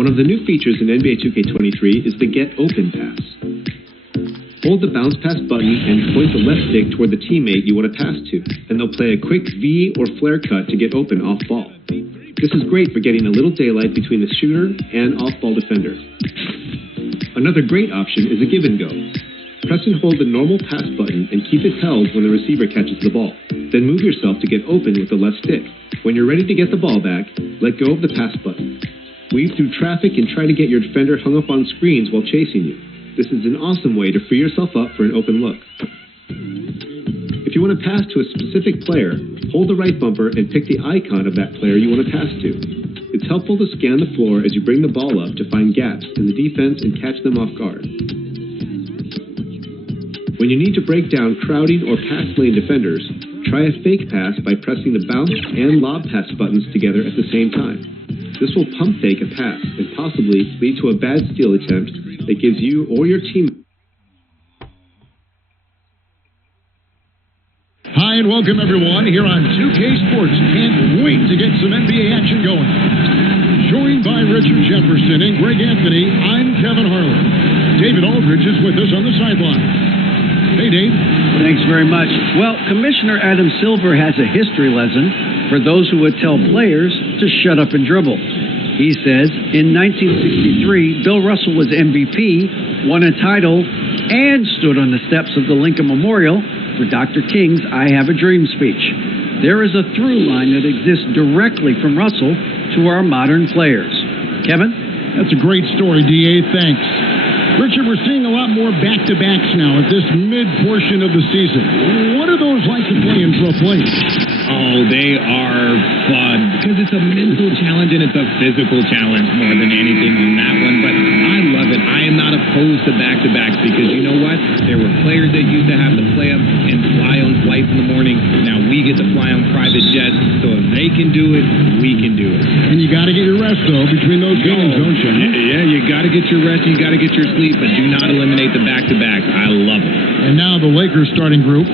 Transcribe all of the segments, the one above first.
One of the new features in NBA 2K23 is the Get Open pass. Hold the bounce pass button and point the left stick toward the teammate you want to pass to, and they'll play a quick V or flare cut to get open off ball. This is great for getting a little daylight between the shooter and off-ball defender. Another great option is a give and go. Press and hold the normal pass button and keep it held when the receiver catches the ball. Then move yourself to get open with the left stick. When you're ready to get the ball back, let go of the pass button. Weave through traffic and try to get your defender hung up on screens while chasing you. This is an awesome way to free yourself up for an open look. If you want to pass to a specific player, hold the right bumper and pick the icon of that player you want to pass to. It's helpful to scan the floor as you bring the ball up to find gaps in the defense and catch them off guard. When you need to break down crowding or pass lane defenders, try a fake pass by pressing the bounce and lob pass buttons together at the same time. This will pump fake a pass and possibly lead to a bad steal attempt that gives you or your team. Hi and welcome everyone here on 2K Sports. Can't wait to get some NBA action going. Joined by Richard Jefferson and Greg Anthony, I'm Kevin Harlan. David Aldridge is with us on the sideline. Hey Dave. Thanks very much. Well, Commissioner Adam Silver has a history lesson for those who would tell players to shut up and dribble. He says, in 1963, Bill Russell was MVP, won a title, and stood on the steps of the Lincoln Memorial for Dr. King's I Have a Dream speech. There is a through line that exists directly from Russell to our modern players. Kevin? That's a great story, D.A. Thanks. Richard, we're seeing a lot more back-to-backs now at this mid-portion of the season. What are those like to play in pro play? Oh, they are fun because it's a mental challenge and it's a physical challenge more than anything on that one. But I love it. I am not opposed to back-to-backs because you know what? There were players that used to have to play up and fly on flights in the morning. Now we get to fly on private jets. So if they can do it, we can do it. And you got to get your rest, though, between those games, don't you? Yeah, you got to get your rest. You got to get your sleep, but do not eliminate the back-to-backs. I love it. And now the Lakers starting group.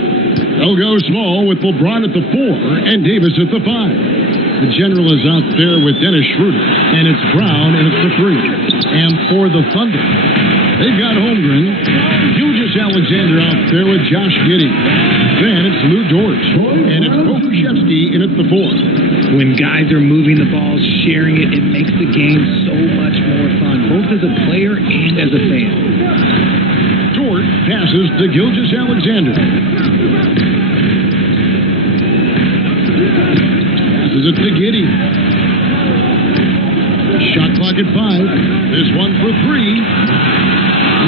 They'll go small with LeBron at the 4 and Davis at the 5. The general is out there with Dennis Schroeder, and it's Brown, and it's the 3. And for the Thunder, they've got Holmgren, Julius Alexander out there with Josh Giddey. Then it's Lou Dort, and it's Pokusevski in at the 4. When guys are moving the ball, sharing it, it makes the game so much more fun, both as a player and as a fan. Dort passes to Gilgeous Alexander. Passes it to Giddey. Shot clock at 5. This one for 3.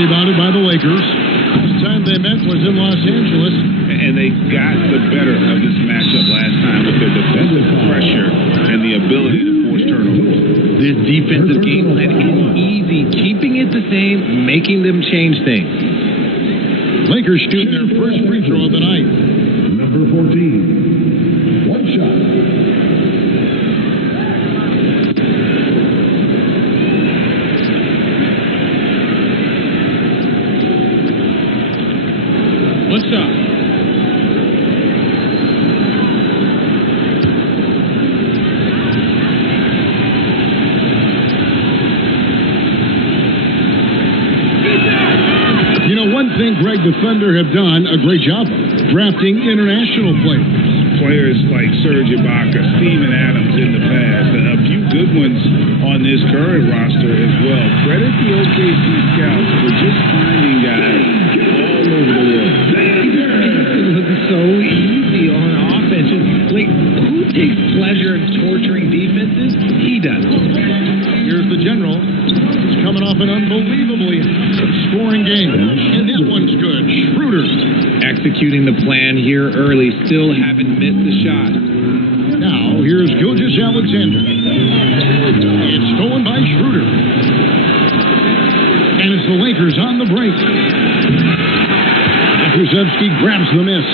Rebounded by the Lakers. Last time they met was in Los Angeles. And they got the better of this matchup last time with their defensive pressure and the ability to force turnovers. This defensive game plan is easy. Keeping it the same, making them change things. Lakers shooting their first free throw of the night. Number 14. One shot. One shot. One thing Greg the Thunder have done a great job of, drafting international players. Players like Serge Ibaka, Steven Adams in the past, and a few good ones on this current roster as well. Credit the OKC scouts for just finding guys all over the world. It looks so easy on offense. Like, who takes pleasure in torturing defenses? He does. Here's the general. He's coming off an unbelievably scoring game. And that one's good. Schroeder. Executing the plan here early, still haven't missed the shot. Now, here's Gilgeous Alexander. It's stolen by Schroeder. And it's the Lakers on the break. Pokusevski grabs the miss.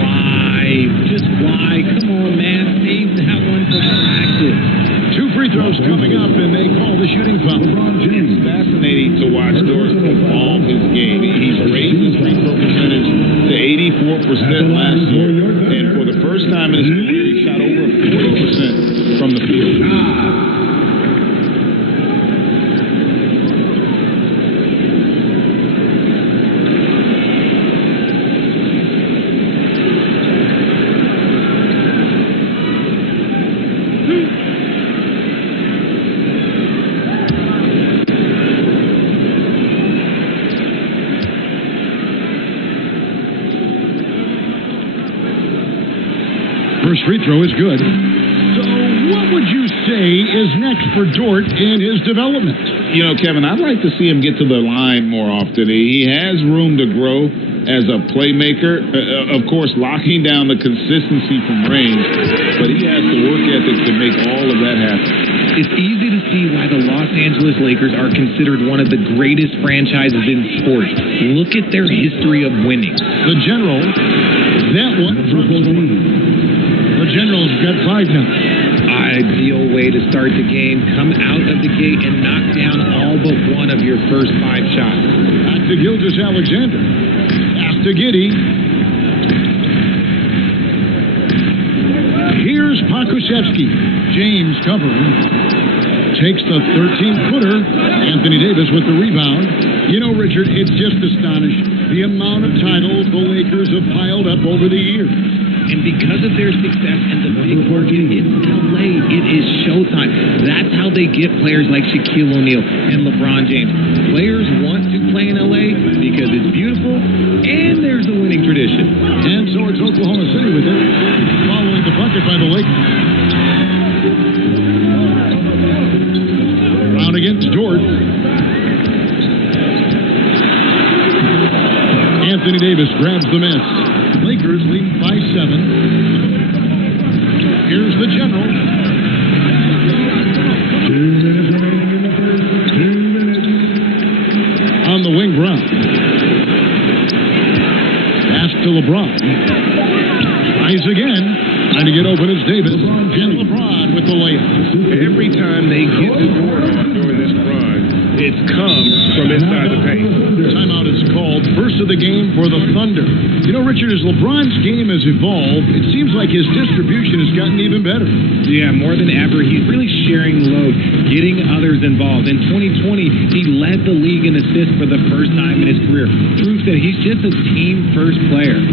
Why? Just why? Come on, man. Save that one for practice. 2 free throws coming up, and they call the shooting foul. It's fascinating to watch Dort evolve his game. He's raised his free throw percentage to 84% last year, and for the first time in his career, he shot over 40% from the field. free throw is good. So what would you say is next for Dort in his development? You know, Kevin, I'd like to see him get to the line more often. He has room to grow as a playmaker. Of course, locking down the consistency from range, but he has the work ethic to make all of that happen. It's easy to see why the Los Angeles Lakers are considered one of the greatest franchises in sports. Look at their history of winning. The General, that one from the General's got 5 now. Ideal way to start the game. Come out of the gate and knock down all but one of your first 5 shots. Back to Gilgeous-Alexander. Pass to Giddey. Here's Pokusevski. James covering. Takes the 13-footer. Anthony Davis with the rebound. You know, Richard, it's just astonishing the amount of titles the Lakers have piled up over the years. And because of their success and the big market in LA, it is showtime. That's how they get players like Shaquille O'Neal and LeBron James. Players want to play in LA because it's beautiful and there's a winning tradition. And so it's Oklahoma City with it, following the bucket by the Lakers. Round against Dort. Anthony Davis grabs the miss. Lakers lead by 7. Here's the General. 2 minutes remaining in the first. 2 minutes. On the wing, Brown. Pass to LeBron. Tries again. Trying to get open is Davis. And LeBron with the layup. Every time they get the court on during this run, it's come from inside the paint. Timeout is called. First of the game for the Thunder. You know, Richard, as LeBron's game has evolved, it seems like his distribution has gotten even better. Yeah, more than ever. He's really sharing the load, getting others involved. In 2020, he led the league in assists for the first time in his career. Proof that he's just a team-first player.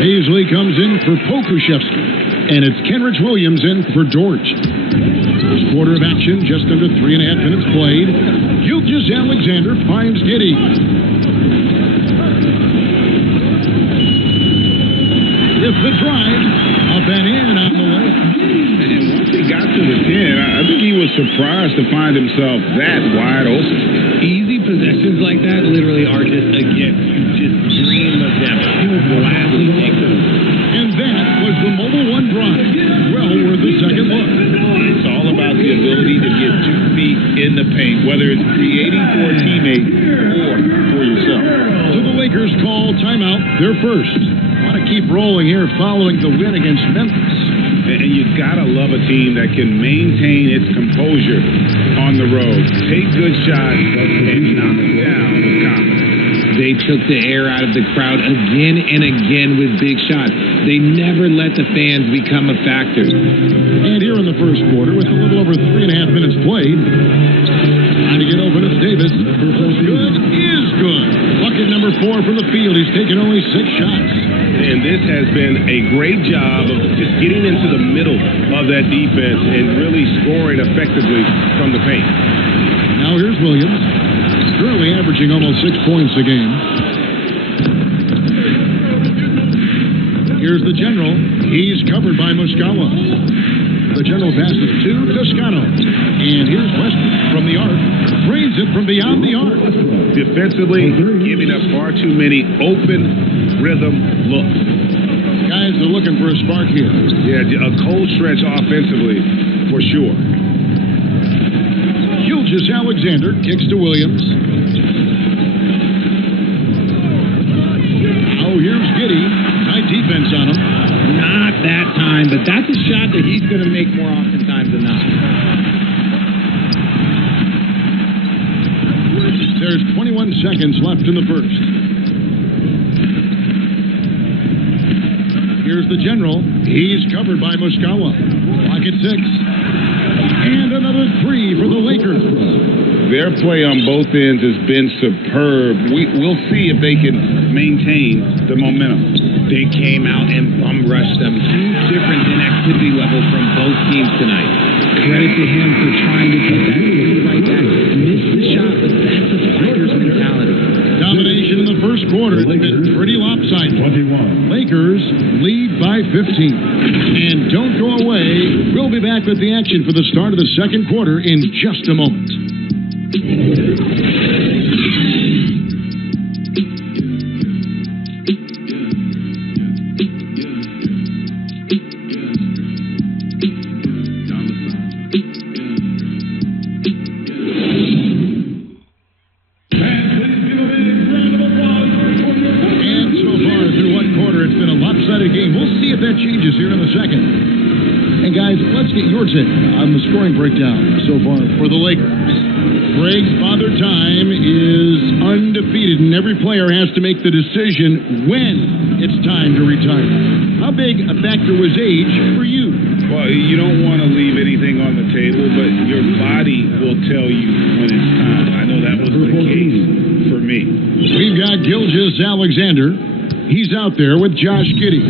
Paisley comes in for Pokusevski, and it's Kenrich Williams in for Dort. First quarter of action, just under 3.5 minutes played. Gilgeous-Alexander finds Giddey. With the drive, up and in on the way. And once he got to the 10, I think he was surprised to find himself that wide open. Easy possessions like that literally are just a gift. You just dream of them. He will gladly take them. And that was the Mobile One drive. Well worth a second look. It's all about the ability to get 2 feet in the paint, whether it's creating for a teammate or for yourself. So the Lakers call timeout, their first. Want to keep rolling here following the win against Memphis. And you've got to love a team that can maintain its composure on the road. Take good shots and knock them down with confidence. They took the air out of the crowd again and again with big shots. They never let the fans become a factor. And here in the first quarter, with a little over 3.5 minutes played, trying to get open is Davis. Good is good. Bucket number 4 from the field. He's taken only 6 shots. And this has been a great job of just getting into the middle of that defense and really scoring effectively from the paint. Now here's Williams, currently averaging almost 6 points a game. Here's the General. He's covered by Muscala. The General passes to Toscano. And here's Westbrook from the arc. Drains it from beyond the arc. Defensively, giving up far too many open rhythm looks. Guys are looking for a spark here. Yeah, a cold stretch offensively, for sure. Gilgeous-Alexander kicks to Williams. Now here's Giddey. Tight defense on him. Not that time, but that's a shot that he's going to make more oftentimes than not. There's 21 seconds left in the first. Here's the General. He's covered by Muscala. Clock at 6. And another 3 for the Lakers. Their play on both ends has been superb. We'll see if they can maintain the momentum. They came out and bum rushed them. Huge difference in activity level from both teams tonight. Credit to him for trying to get that right back. Missed the shot, but that's a fighter's mentality. Domination in the first quarter. It's been pretty lopsided. 21. Lakers lead by 15. And don't go away. We'll be back with the action for the start of the second quarter in just a moment. Changes here in the second. And guys, let's get your take on the scoring breakdown so far for the Lakers. Greg's Father Time is undefeated, and every player has to make the decision when it's time to retire. How big a factor was age for you? Well, you don't want to leave anything on the table, but your body will tell you when it's time. I know that was the case for me. We've got Gilgeous Alexander. He's out there with Josh Giddey.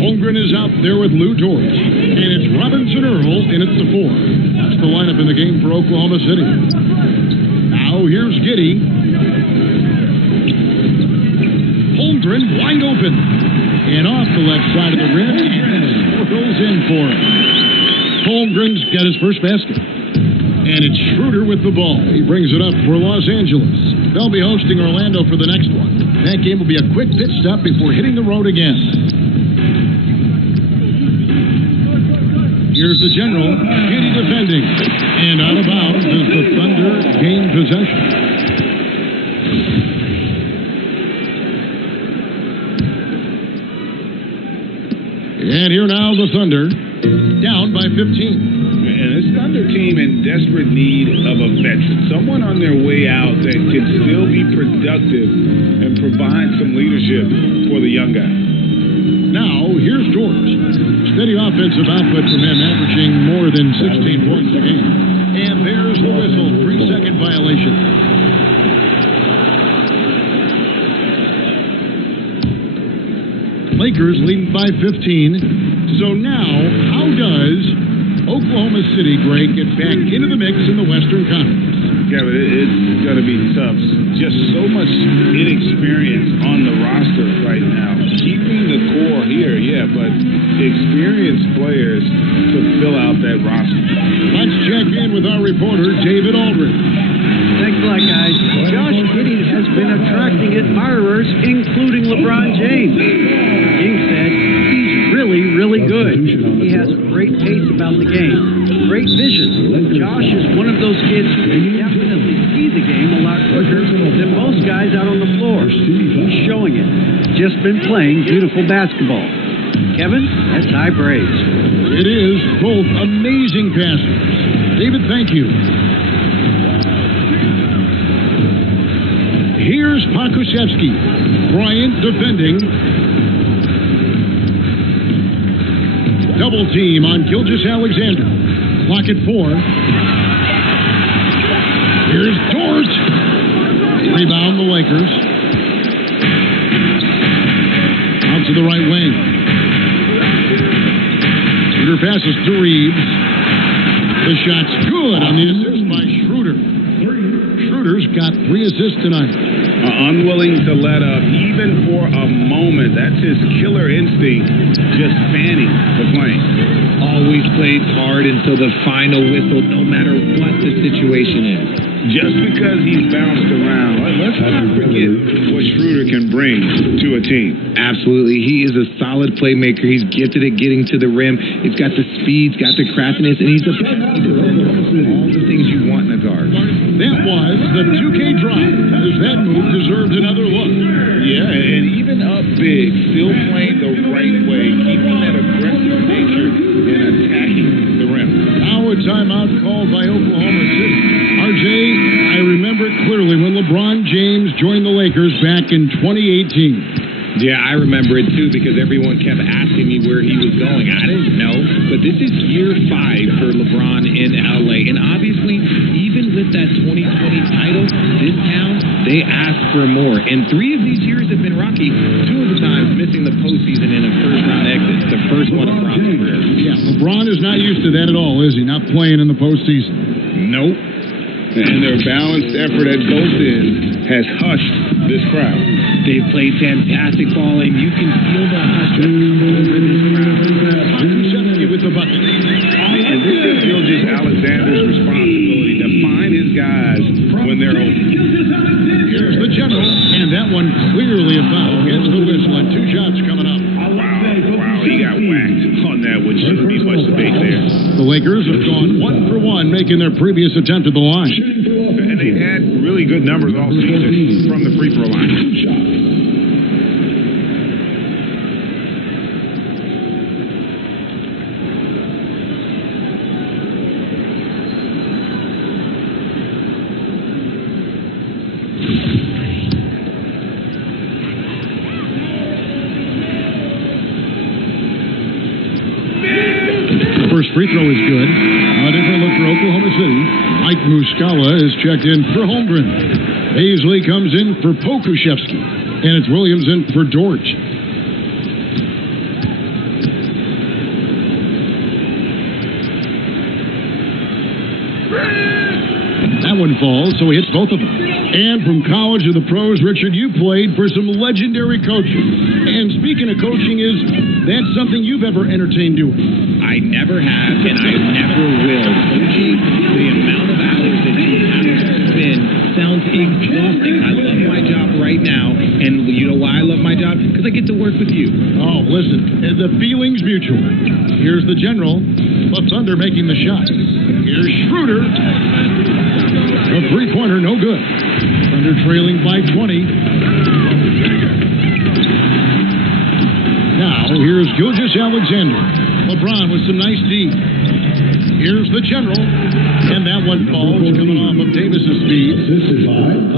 Holmgren is out there with Lou Dort. And it's Robinson Earl in at the 4. That's the lineup in the game for Oklahoma City. Now here's Giddey. Holmgren wide open. And off the left side of the rim. And goes in for it. Holmgren's got his first basket. And it's Schroeder with the ball. He brings it up for Los Angeles. They'll be hosting Orlando for the next one. That game will be a quick pit stop before hitting the road again. Here's the general, Giddey defending. And out of bounds as the Thunder gain possession. And here now the Thunder, down by 15. And this Thunder team in desperate need of a veteran, someone on their way out that can still be productive and provide some leadership for the young guy. Now, here's Dort. Steady offensive output from him, averaging more than 16 points a game. And there's the whistle, 3-second violation. Lakers leading by 15. So now, how does Oklahoma City, Greg, get back into the mix in the Western Conference? Kevin, it's going to be tough. Just so much inexperience on the roster right now. Keeping the core here, yeah, but experienced players to fill out that roster. Let's check in with our reporter, David Aldridge. Thanks a lot, guys. Josh Giddey has been attracting admirers, including LeBron James. King said he's really good. He has great pace about the game, great vision. Josh is one of those kids who can definitely see the game a lot quicker than most guys out on the floor. He's showing it. Just been playing beautiful basketball. Kevin, that's high praise. It is. Both amazing passes. David, thank you. Here's Pokusevski. Bryant defending. Double team on Gilgeous Alexander. Clock at 4. Here's Dort. Rebound the Lakers. Out to the right wing. Schroeder passes to Reeves. The shot's good on the assist by Schroeder. Schroeder's got 3 assists tonight. Unwilling to let up, even for a moment. That's his killer instinct, just fanning the flame. Always plays hard until the final whistle, no matter what the situation is. Just because he's bounced around, let's not forget what Schroeder can bring to a team. Absolutely. He is a solid playmaker. He's gifted at getting to the rim. He's got the speed, he's got the craftiness, and he's a defender. All the things you want in a guard. That was the 2K drive, as that move deserved another look. Yeah, and even up big, still playing the right way, keeping that aggressive nature and attacking the rim. Now a timeout called by Oklahoma City. RJ, I remember it clearly when LeBron James joined the Lakers back in 2018. Yeah, I remember it too because everyone kept asking me where he was going. I didn't know, but this is year 5 for LeBron in LA. And obviously, even with that 2020 title, this town, they asked for more. And 3 of these years have been rocky. 2 of the times missing the postseason in a first-round exit. The first one of LeBron's career. Yeah, LeBron is not used to that at all, is he? Not playing in the postseason. Nope. And their balanced effort at both ends has hushed this crowd. They've played fantastic ball, and you can feel the hush that's come over this crowd. Kushevsky with the bucket. And this is Gilgeous Alexander's responsibility to find his guys when they're open. Here's the general, and that one clearly a foul against the whistle, and 2 shots coming up. Wow, he got whacked on that, which shouldn't be much debate there. The Lakers have gone 1 for 1, making their previous attempt at the line. And they've had really good numbers all season from the free throw line. First free throw is good. A different look for Oklahoma City. Mike Muscala is checked in for Holmgren. Paisley comes in for Pokushevsky. And it's Williams in for Dort. That one falls, so he hits both of them. And from college to the pros, Richard, you played for some legendary coaches. And speaking of coaching, is that something you've ever entertained doing? I never have, and I never will. Coaching, the amount of hours that you have to spend sounds exhausting. I love my job right now, and you know why I love my job? Because I get to work with you. Oh, listen, the feeling's mutual. Here's the general. The Thunder making the shot. Here's Schroeder. A three-pointer, no good. Thunder trailing by 20. Now, here's Gilgeous Alexander. LeBron with some nice D. Here's the general. And that one falls coming off of Davis's speed.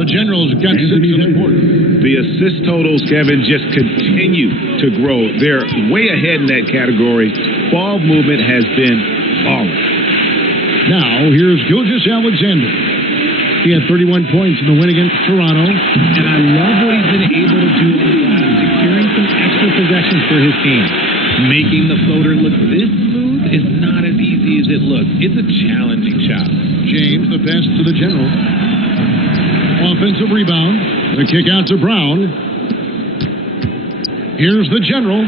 The general's got 6 in the quarter. The assist totals, Kevin, just continue to grow. They're way ahead in that category. Ball movement has been balling. Now, here's Gilgeous Alexander. He had 31 points in the win against Toronto. And I love what he's been able to do on the line, securing some extra possessions for his team. Making the floater look this smooth is not as easy as it looks. It's a challenging shot. James, the pass to the general. Offensive rebound. The kick out to Brown. Here's the general.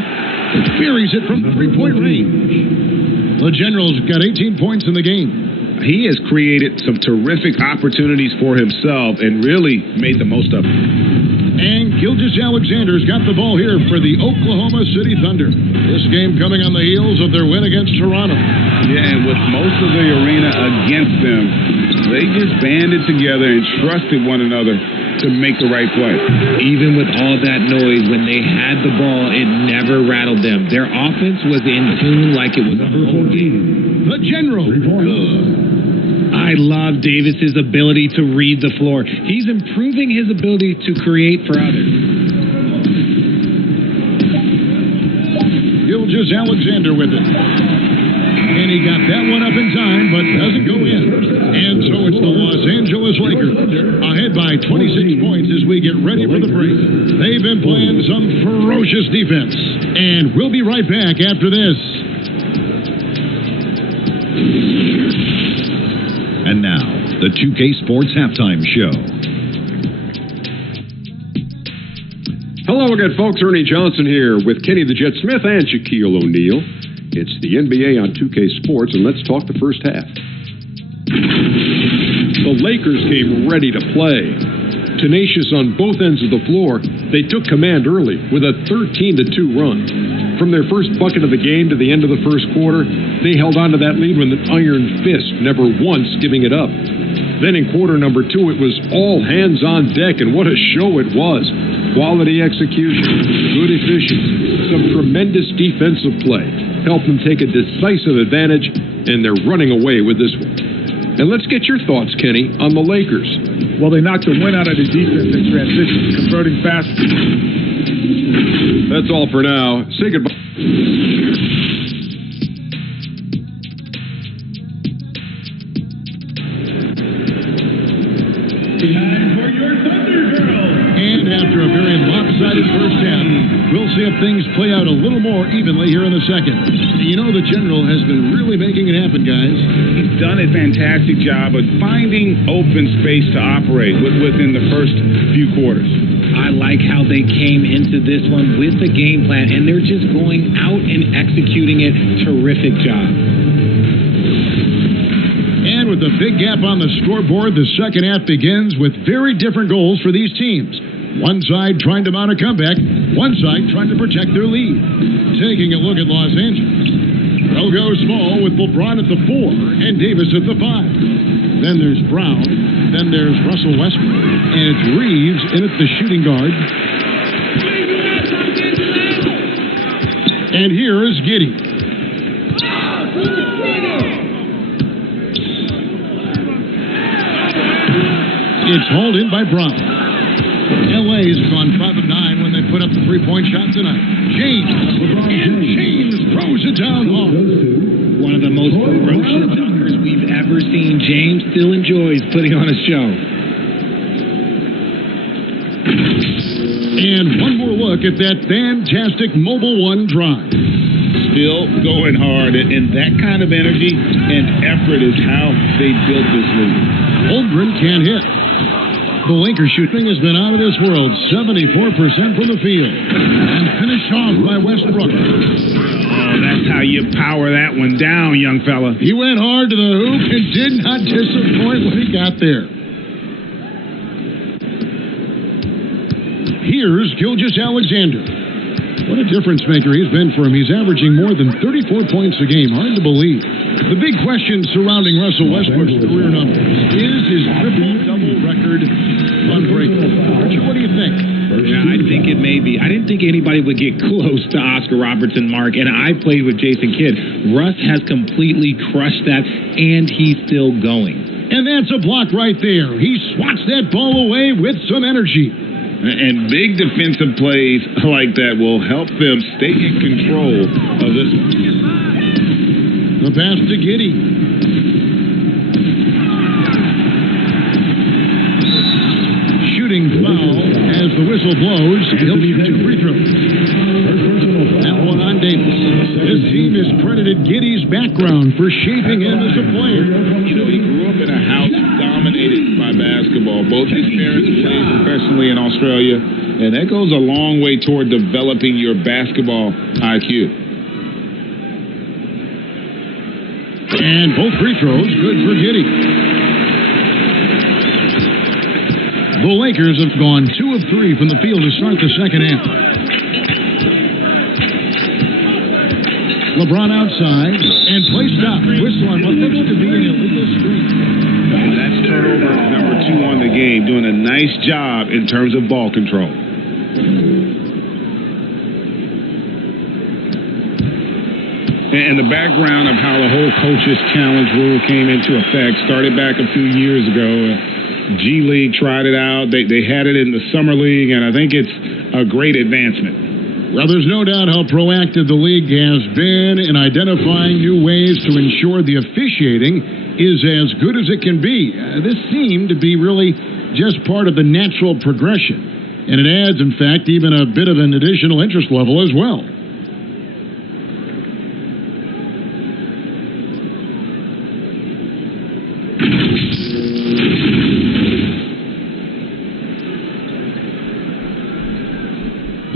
Buries it from 3-point range. The general's got 18 points in the game. He has created some terrific opportunities for himself and really made the most of it. And Gilgeous Alexander's got the ball here for the Oklahoma City Thunder. This game coming on the heels of their win against Toronto. Yeah, and with most of the arena against them, they just banded together and trusted one another to make the right play. Even with all that noise, when they had the ball, it never rattled them. Their offense was in tune like it was Number 14, the general. Good. I love Davis's ability to read the floor. He's improving his ability to create for others. Gilgeous Alexander with it. And he got that one up in time, but doesn't go in. And so it's the Los Angeles Lakers ahead by 26 points as we get ready for the break. They've been playing some ferocious defense. And we'll be right back after this. And now, the 2K Sports Halftime Show. Hello again, folks. Ernie Johnson here with Kenny the Jet Smith and Shaquille O'Neal. It's the NBA on 2K Sports, and let's talk the first half. The Lakers came ready to play. Tenacious on both ends of the floor, they took command early with a 13-2 run. From their first bucket of the game to the end of the first quarter, they held on to that lead with an iron fist, never once giving it up. Then in quarter number 2, it was all hands on deck, and what a show it was. Quality execution, good efficiency, some tremendous defensive play helped them take a decisive advantage, and they're running away with this one. And let's get your thoughts, Kenny, on the Lakers. Well, they knocked the wind out of the defense in transition, converting fast. That's all for now. Say goodbye. Time for your Thunder Girls. And after a very lopsided first half, we'll see if things play out a little more evenly here in the second. You know the General has been really making it happen, guys. He's done a fantastic job of finding open space to operate within the first few quarters. I like how they came into this one with the game plan, and they're just going out and executing it. Terrific job. And with a big gap on the scoreboard, the second half begins with very different goals for these teams. One side trying to mount a comeback, one side trying to protect their lead. Taking a look at Los Angeles. They'll go small with LeBron at the 4 and Davis at the 5. Then there's Brown. Then there's Russell Westbrook. And it's Reeves in at the shooting guard. And here is Giddey. It's hauled in by Brown. LA's gone 5 of 9 when they put up the three-point shot tonight. James throws it down hard. One of the most ferocious dunkers we've ever seen. James still enjoys putting on a show. And one more look at that fantastic Mobile One drive. Still going hard, and that kind of energy and effort is how they built this league. Holmgren can't hit. The Lakers shooting has been out of this world, 74% from the field. And finished off by Westbrook. Oh, that's how you power that one down, young fella. He went hard to the hoop and did not disappoint when he got there. Here's Gilgeous-Alexander. What a difference maker he's been for him. He's averaging more than 34 points a game. Hard to believe. The big question surrounding Russell Westbrook's career numbers is his triple-double record unbreakable. Richard, what do you think? Yeah, I think it may be. I didn't think anybody would get close to Oscar Robertson, Mark, and I played with Jason Kidd. Russ has completely crushed that, and he's still going. And that's a block right there. He swats that ball away with some energy. And big defensive plays like that will help them stay in control of this one. The pass to Giddey. Shooting foul as the whistle blows. He'll shoot 2 free throws. That one on Davis. This team has credited Giddey's background for shaping him as a player. You know, he grew up in a house dominated by basketball. Both his parents played professionally in Australia, and that goes a long way toward developing your basketball IQ. And both free throws good for Giddey. The Lakers have gone 2 of 3 from the field to start the second half. LeBron outside and play stop. Whistle on what looks to be an illegal screen. That's turnover number 2 on the game, doing a nice job in terms of ball control. And the background of how the whole coaches challenge rule came into effect started back a few years ago. G League tried it out. They had it in the Summer League, and I think it's a great advancement. Well, there's no doubt how proactive the league has been in identifying new ways to ensure the officiating is as good as it can be. This seemed to be really just part of the natural progression, and it adds, in fact, even a bit of an additional interest level as well.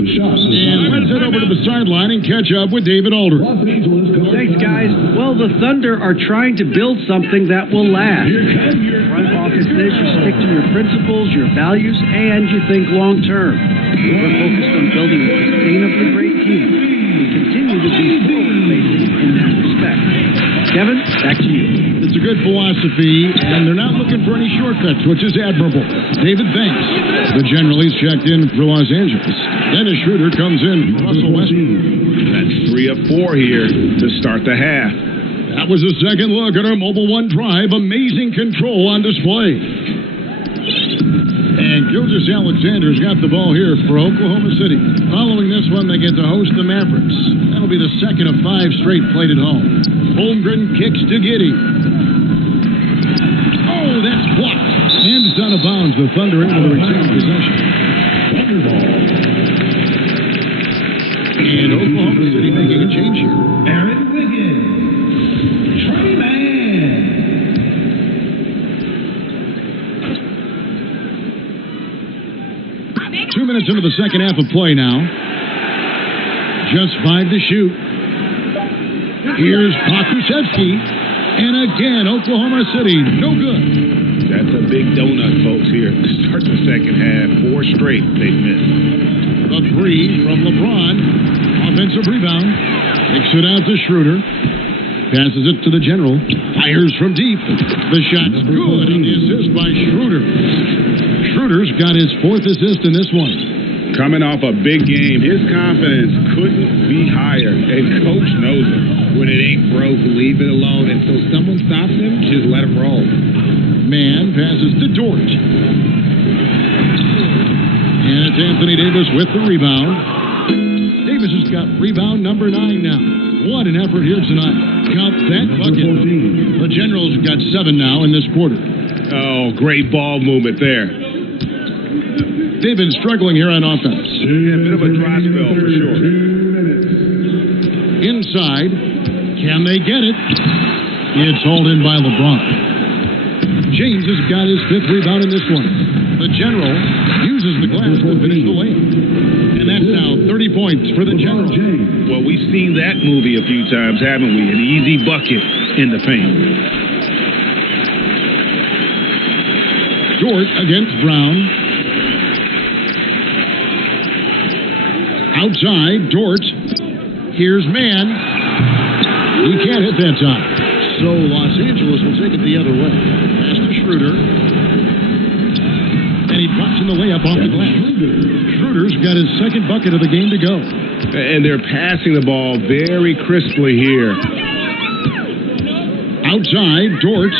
And let's head over to the sideline and catch up with David Aldridge. Thanks, guys. Well, the Thunder are trying to build something that will last. Front office says you stick to your principles, your values, and you think long term. We're focused on building a sustainably great team. We continue to be forward-facing in that respect. Kevin, back to you. It's a good philosophy, and they're not looking for any shortcuts, which is admirable. David, thanks. The General, he's checked in for Los Angeles. Dennis Schroeder comes in for Russell Westbrook. That's 3 of 4 here to start the half. That was a second look at our Mobile One drive. Amazing control on display. And Gilgeous-Alexander's got the ball here for Oklahoma City. Following this one, they get to host the Mavericks. That'll be the second of 5 straight played at home. Holmgren kicks to Giddey. Oh, that's blocked. And it's out of bounds. The Thunder able to retain possession. ball. And Oklahoma City making a change here. Aaron Wiggins. Trey Man. 2 minutes into the second half of play now. Just 5 to shoot. Here's Pokusevski. And again, Oklahoma City, no good. That's a big donut, folks, here. Start the second half. 4 straight they've missed. The three from LeBron. Offensive rebound. Takes it out to Schroeder. Passes it to the general. Fires from deep. The shot's good on the assist by Schroeder. Schroeder's got his 4th assist in this one. Coming off a big game, his confidence couldn't be higher, and Coach knows it. When it ain't broke, leave it alone. Until someone stops him, just let him roll. Man passes to Dort. And it's Anthony Davis with the rebound. Davis has got rebound number 9 now. What an effort here tonight. Count that bucket. The Generals got 7 now in this quarter. Oh, great ball movement there. They've been struggling here on offense. Yeah, a bit of a dry spell for sure. 2 minutes. Inside. Can they get it? It's hauled in by LeBron. James has got his 5th rebound in this one. The General uses the glass to finish the layup. And that's now 30 points for the General. Well, we've seen that movie a few times, haven't we? An easy bucket in the paint. Dort against Brown. Outside, Dort. Here's Man. He can't hit that time. So Los Angeles will take it the other way. Pass to Schroeder. And he drops in the layup off the glass. Schroeder's got his 2nd bucket of the game to go. And they're passing the ball very crisply here. Outside, Dort.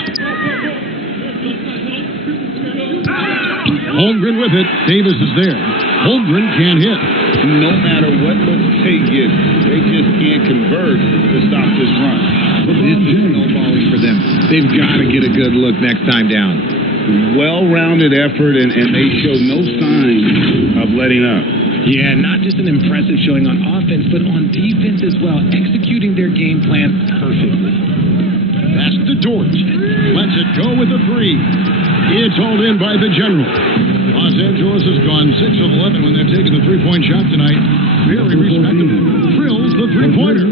Holmgren with it. Davis is there. Holmgren can't hit. No matter what looks they get, they just can't convert to stop this run. This is snowballing for them. They've got to get a good look next time down. Well-rounded effort, and they show no sign of letting up. Yeah, not just an impressive showing on offense, but on defense as well, executing their game plan perfectly. Pass to Dort. Lets it go with the 3. It's hauled in by the General. Los Angeles has gone 6 of 11 when they're taking the 3-point shot tonight. Very respectable. Thrills the 3-pointer.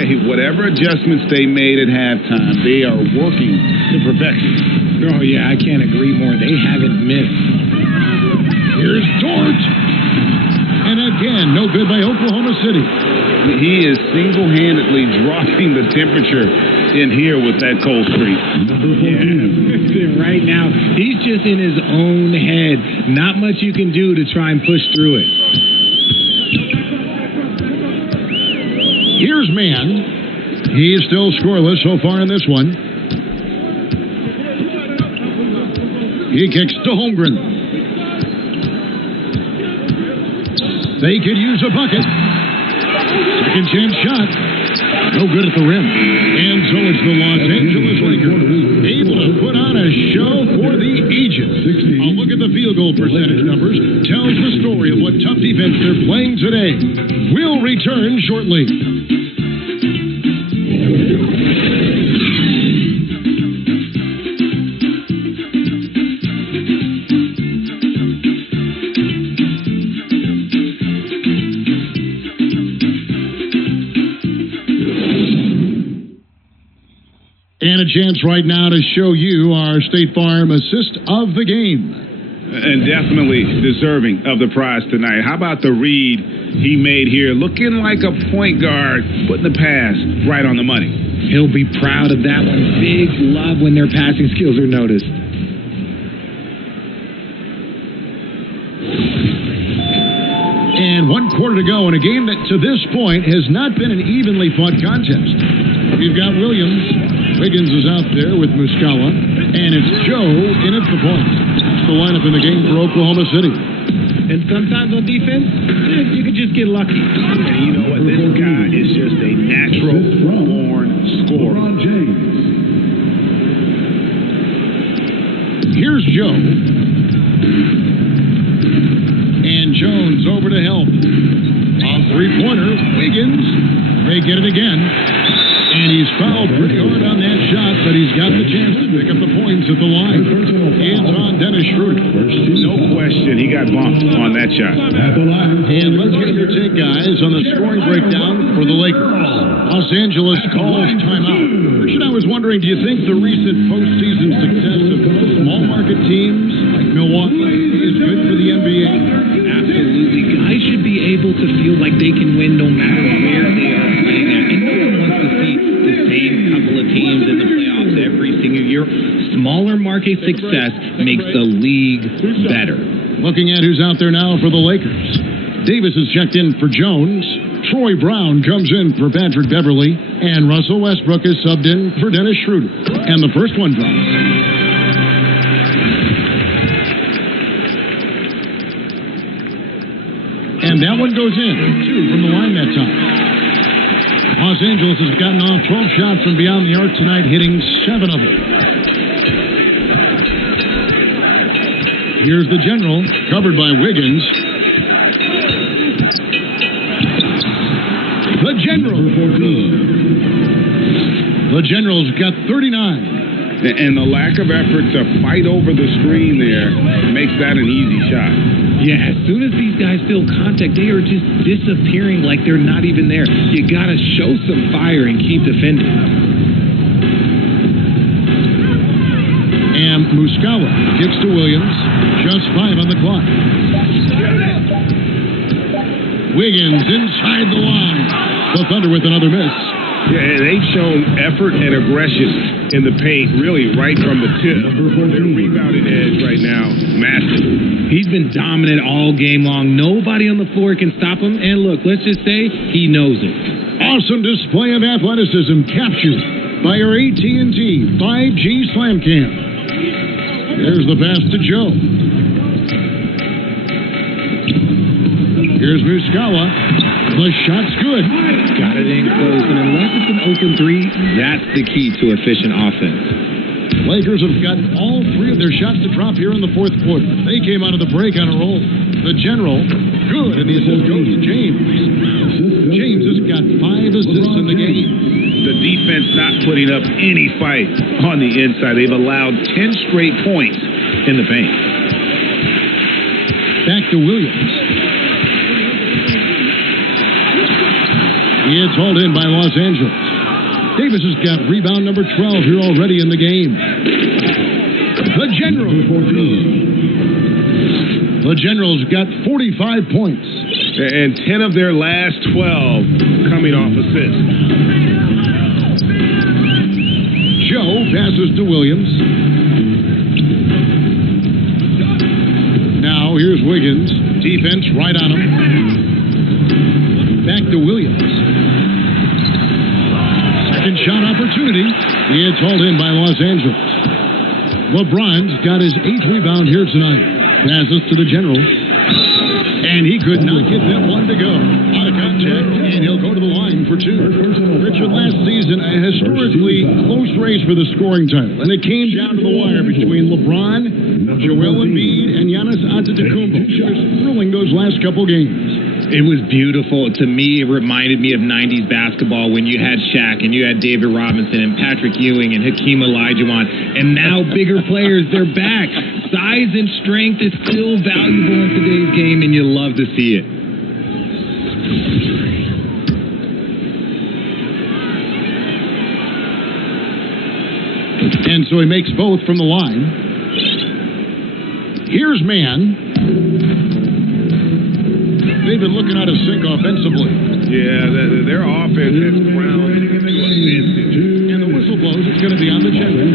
Hey, whatever adjustments they made at halftime, they are working to perfection. Oh, yeah, I can't agree more. They haven't missed. Here's Dort. And again, no good by Oklahoma City. He is single-handedly dropping the temperature in here with that cold streak. Yeah, right now, he's just in his own head. Not much you can do to try and push through it. Here's Man. He's still scoreless so far in this one. He kicks to Holmgren. They could use a bucket. Second chance shot. No good at the rim. And so it's the Los Angeles Lakers able to put on a show for the ages. A look at the field goal percentage numbers tells the story of what tough defense they're playing today. We'll return shortly. And a chance right now to show you our State Farm assist of the game. And definitely deserving of the prize tonight. How about the read he made here? Looking like a point guard, putting the pass right on the money. He'll be proud of that one. Big love when their passing skills are noticed. And 1 quarter to go in a game that to this point has not been an evenly fought contest. You've got Williams. Wiggins is out there with Muscala. And it's Joe in at the point. That's the lineup in the game for Oklahoma City. And sometimes on defense, you can just get lucky. And you know what? This guy is just a natural-born scorer. Here's Joe. And Jones over to help. A three-pointer, Wiggins. They get it again. And he's fouled pretty hard on that shot, but he's got the chance to pick up the points at the line. It's on Dennis Schroeder. No question, he got bumped on that shot. And let's get your take, guys, on the scoring breakdown for the Lakers. Los Angeles calls timeout. Richard, I was wondering, do you think the recent postseason success of small market teams like Milwaukee is good for the NBA? Absolutely. Guys should be able to feel like they can win no matter where they are playing at. And no one wants to see the same couple of teams in the playoffs every single year. Smaller market success makes the league better. Looking at who's out there now for the Lakers. Davis is checked in for Jones. Troy Brown comes in for Patrick Beverly. And Russell Westbrook is subbed in for Dennis Schroeder. And the first one drops. And that one goes in. 2 from the line that time. Los Angeles has gotten off 12 shots from beyond the arc tonight, hitting 7 of them. Here's the general, covered by Wiggins. The general. The general's got 39. And the lack of effort to fight over the screen there makes that an easy shot. Yeah, as soon as these guys feel contact, they are just disappearing like they're not even there. You got to show some fire and keep defending. And Muscala kicks to Williams. Just 5 on the clock. Wiggins inside the line. The Thunder with another miss. Yeah, they've shown effort and aggression in the paint, really right from the tip. Their rebounding edge right now, massive. He's been dominant all game long. Nobody on the floor can stop him. And look, let's just say he knows it. Awesome display of athleticism captured by your AT&T 5G Slam Cam. There's the pass to Joe. Here's Muscala. The shot's good. Got it in close, and unless it's an open three, that's the key to efficient offense. Lakers have gotten all 3 of their shots to drop here in the fourth quarter. They came out of the break on a roll. The general, good, and the assist goes to James. James has got 5 assists in the game. The defense not putting up any fight on the inside. They've allowed 10 straight points in the paint. Back to Williams. It's hauled in by Los Angeles. Davis has got rebound number 12 here already in the game. The general. The general's got 45 points. And 10 of their last 12 coming off assists. Joe passes to Williams. Now here's Wiggins. Defense right on him. Back to Williams. Second shot opportunity. It's hauled in by Los Angeles. LeBron's got his 8th rebound here tonight. Passes to the general. And he could not get that one to go. Out of contact, and he'll go to the line for 2. Richard, last season, a historically close race for the scoring title. And it came down to the wire between LeBron, Joel Embiid, and Giannis Antetokounmpo. It was thrilling those last couple games. It was beautiful. To me, it reminded me of 90s basketball when you had Shaq and you had David Robinson and Patrick Ewing and Hakeem Olajuwon. And now bigger players, they're back. Size and strength is still valuable in today's game, and you love to see it. And so he makes both from the line. Here's man. They've been looking out of sync offensively. Yeah, their offense has ground to a vintage. And the whistle blows. It's going to be on the general.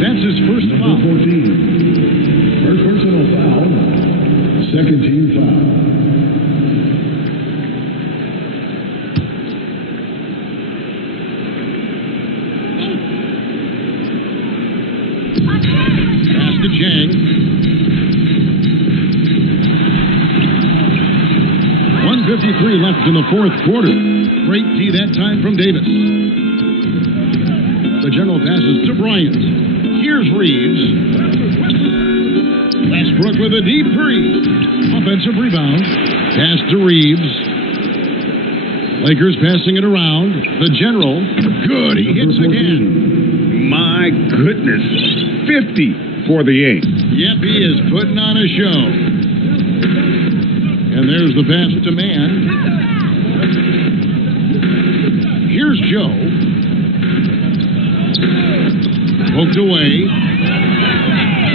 That's his first foul. First personal foul. Second team foul. Pass to Chang. 1:53 left in the fourth quarter. Great D that time from Davis. The general passes to Bryant. Here's Reeves. Westbrook with a deep three. Offensive rebound. Pass to Reeves. Lakers passing it around. The General. Good. He hits again. My goodness. 50 for the Yanks. Yep, he is putting on a show. And there's the pass to Mann. Here's Joe. Poked away.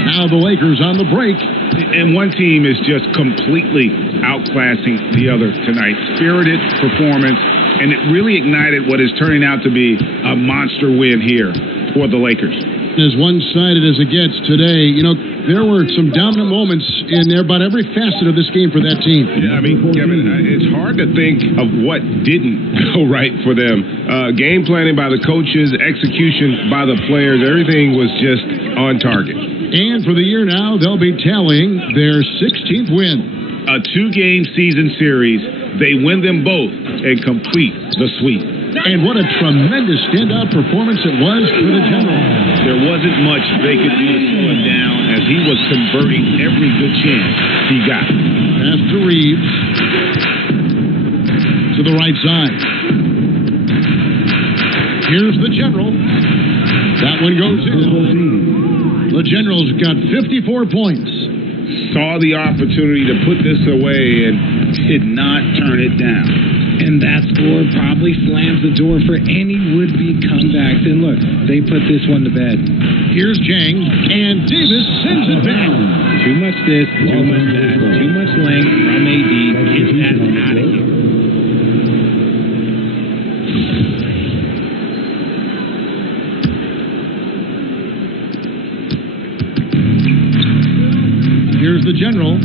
Now the Lakers on the break. And one team is just completely outclassing the other tonight. Spirited performance, and it really ignited what is turning out to be a monster win here for the Lakers. As one-sided as it gets today, you know, there were some dominant moments in there about every facet of this game for that team. Yeah, I mean, Kevin, it's hard to think of what didn't go right for them. Game planning by the coaches, execution by the players, everything was just on target. And for the year now, they'll be tallying their 16th win. A 2-game season series, they win them both and complete the sweep. And what a tremendous standout performance it was for the General. There wasn't much they could do to slow him down as he was converting every good chance he got. Pass to Reeves. To the right side. Here's the General. That one goes in. The General's got 54 points. Saw the opportunity to put this away and did not turn it down. And that score probably slams the door for any would-be comebacks. And look, they put this one to bed. Here's Jang, and Davis sends it back. Too much this, too much that, too much length from AD. Get that out of here. Here's the General.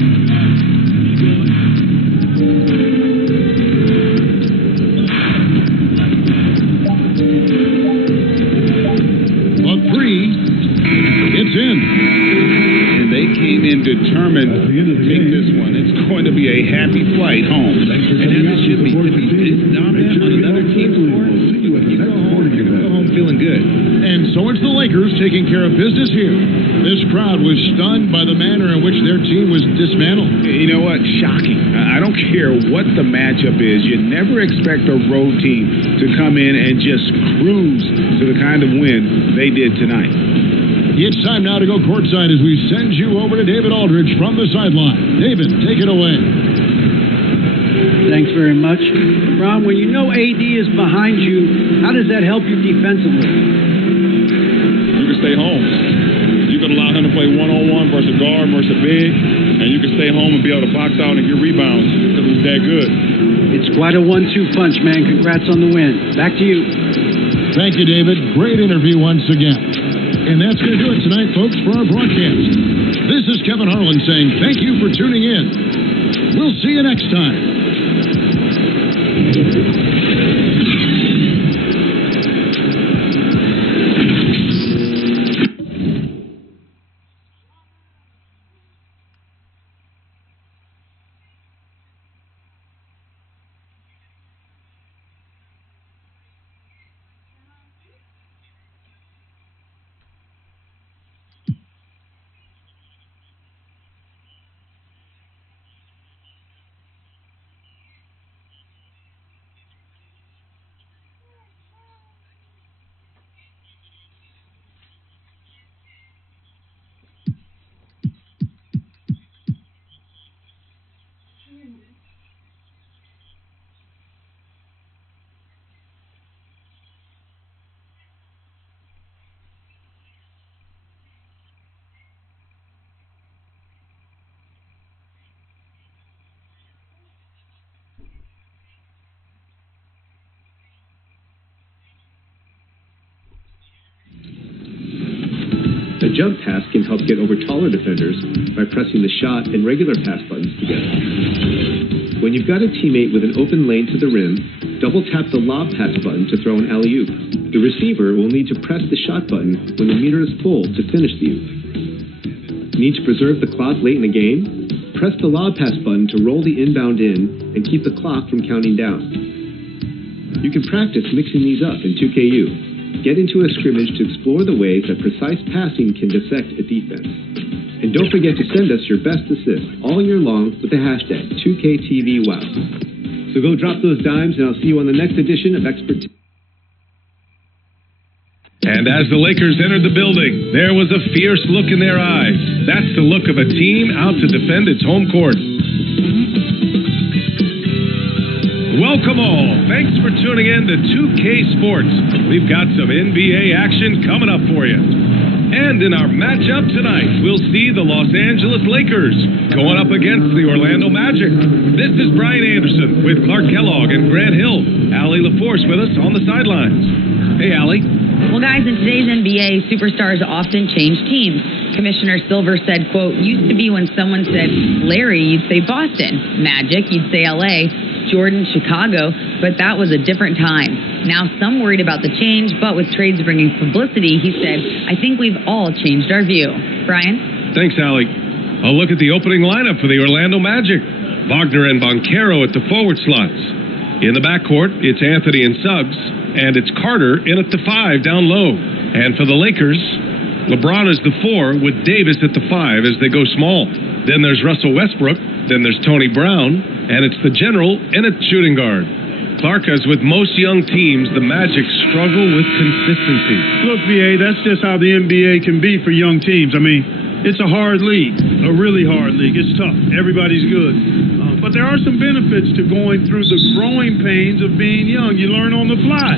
Determined to take this one. It's going to be a happy flight home. And as it should be. To be this dominant on another team's score, you go home feeling good. And so it's the Lakers taking care of business here. This crowd was stunned by the manner in which their team was dismantled. You know what? Shocking. I don't care what the matchup is. You never expect a road team to come in and just cruise to the kind of win they did tonight. It's time now to go courtside as we send you over to David Aldridge from the sideline. David, take it away. Thanks very much. Ron, when you know AD is behind you, how does that help you defensively? You can stay home. You can allow him to play one-on-one versus guard versus big, and you can stay home and be able to box out and get rebounds because he's that good. It's quite a 1-2 punch, man. Congrats on the win. Back to you. Thank you, David. Great interview once again. And that's going to do it tonight, folks, for our broadcast. This is Kevin Harlan saying thank you for tuning in. We'll see you next time. A jump pass can help get over taller defenders by pressing the shot and regular pass buttons together. When you've got a teammate with an open lane to the rim, double tap the lob pass button to throw an alley-oop. The receiver will need to press the shot button when the meter is full to finish the oop. Need to preserve the clock late in the game? Press the lob pass button to roll the inbound in and keep the clock from counting down. You can practice mixing these up in 2KU. Get into a scrimmage to explore the ways that precise passing can dissect a defense. And don't forget to send us your best assist all year long with the hashtag 2KTVWow. So go drop those dimes, and I'll see you on the next edition of Expert. And as the Lakers entered the building, there was a fierce look in their eyes. That's the look of a team out to defend its home court. Welcome all. Thanks for tuning in to 2K Sports. We've got some NBA action coming up for you. And in our matchup tonight, we'll see the Los Angeles Lakers going up against the Orlando Magic. This is Brian Anderson with Clark Kellogg and Grant Hill. Allie LaForce with us on the sidelines. Hey, Allie. Well, guys, in today's NBA, superstars often change teams. Commissioner Silver said, quote, used to be when someone said Larry, you'd say Boston. Magic, you'd say LA. Jordan, Chicago, but that was a different time. Now some worried about the change, but with trades bringing publicity, he said, I think we've all changed our view. Brian? Thanks, Allie. A look at the opening lineup for the Orlando Magic. Wagner and Banchero at the forward slots. In the backcourt, it's Anthony and Suggs, and it's Carter in at the 5 down low. And for the Lakers, LeBron is the 4 with Davis at the 5 as they go small. Then there's Russell Westbrook. Then there's Tony Brown, and it's the general in at shooting guard. Clark, as with most young teams, the Magic struggle with consistency. Look, VA, that's just how the NBA can be for young teams. I mean, it's a hard league, a really hard league. It's tough. Everybody's good. But there are some benefits to going through the growing pains of being young. You learn on the fly,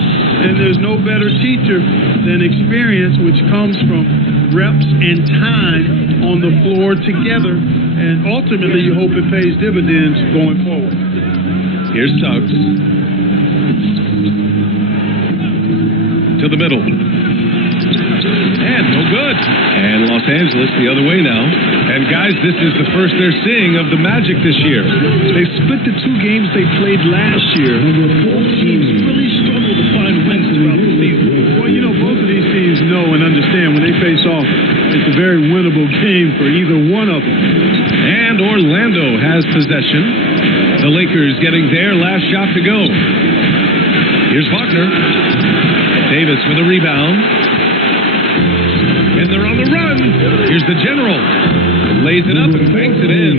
and there's no better teacher than experience, which comes from reps and time on the floor together. And ultimately, you hope it pays dividends going forward. Here's Suggs. To the middle. And no good. And Los Angeles the other way now. And guys, this is the first they're seeing of the Magic this year. They split the 2 games they played last year. Both teams really struggled to find wins throughout the season. Well, you know, both of these teams know and understand when they face off, it's a very winnable game for either one of them. And Orlando has possession. The Lakers getting their last shot to go. Here's Wagner. Davis with a rebound. And they're on the run. Here's the general. Lays it up and banks it in.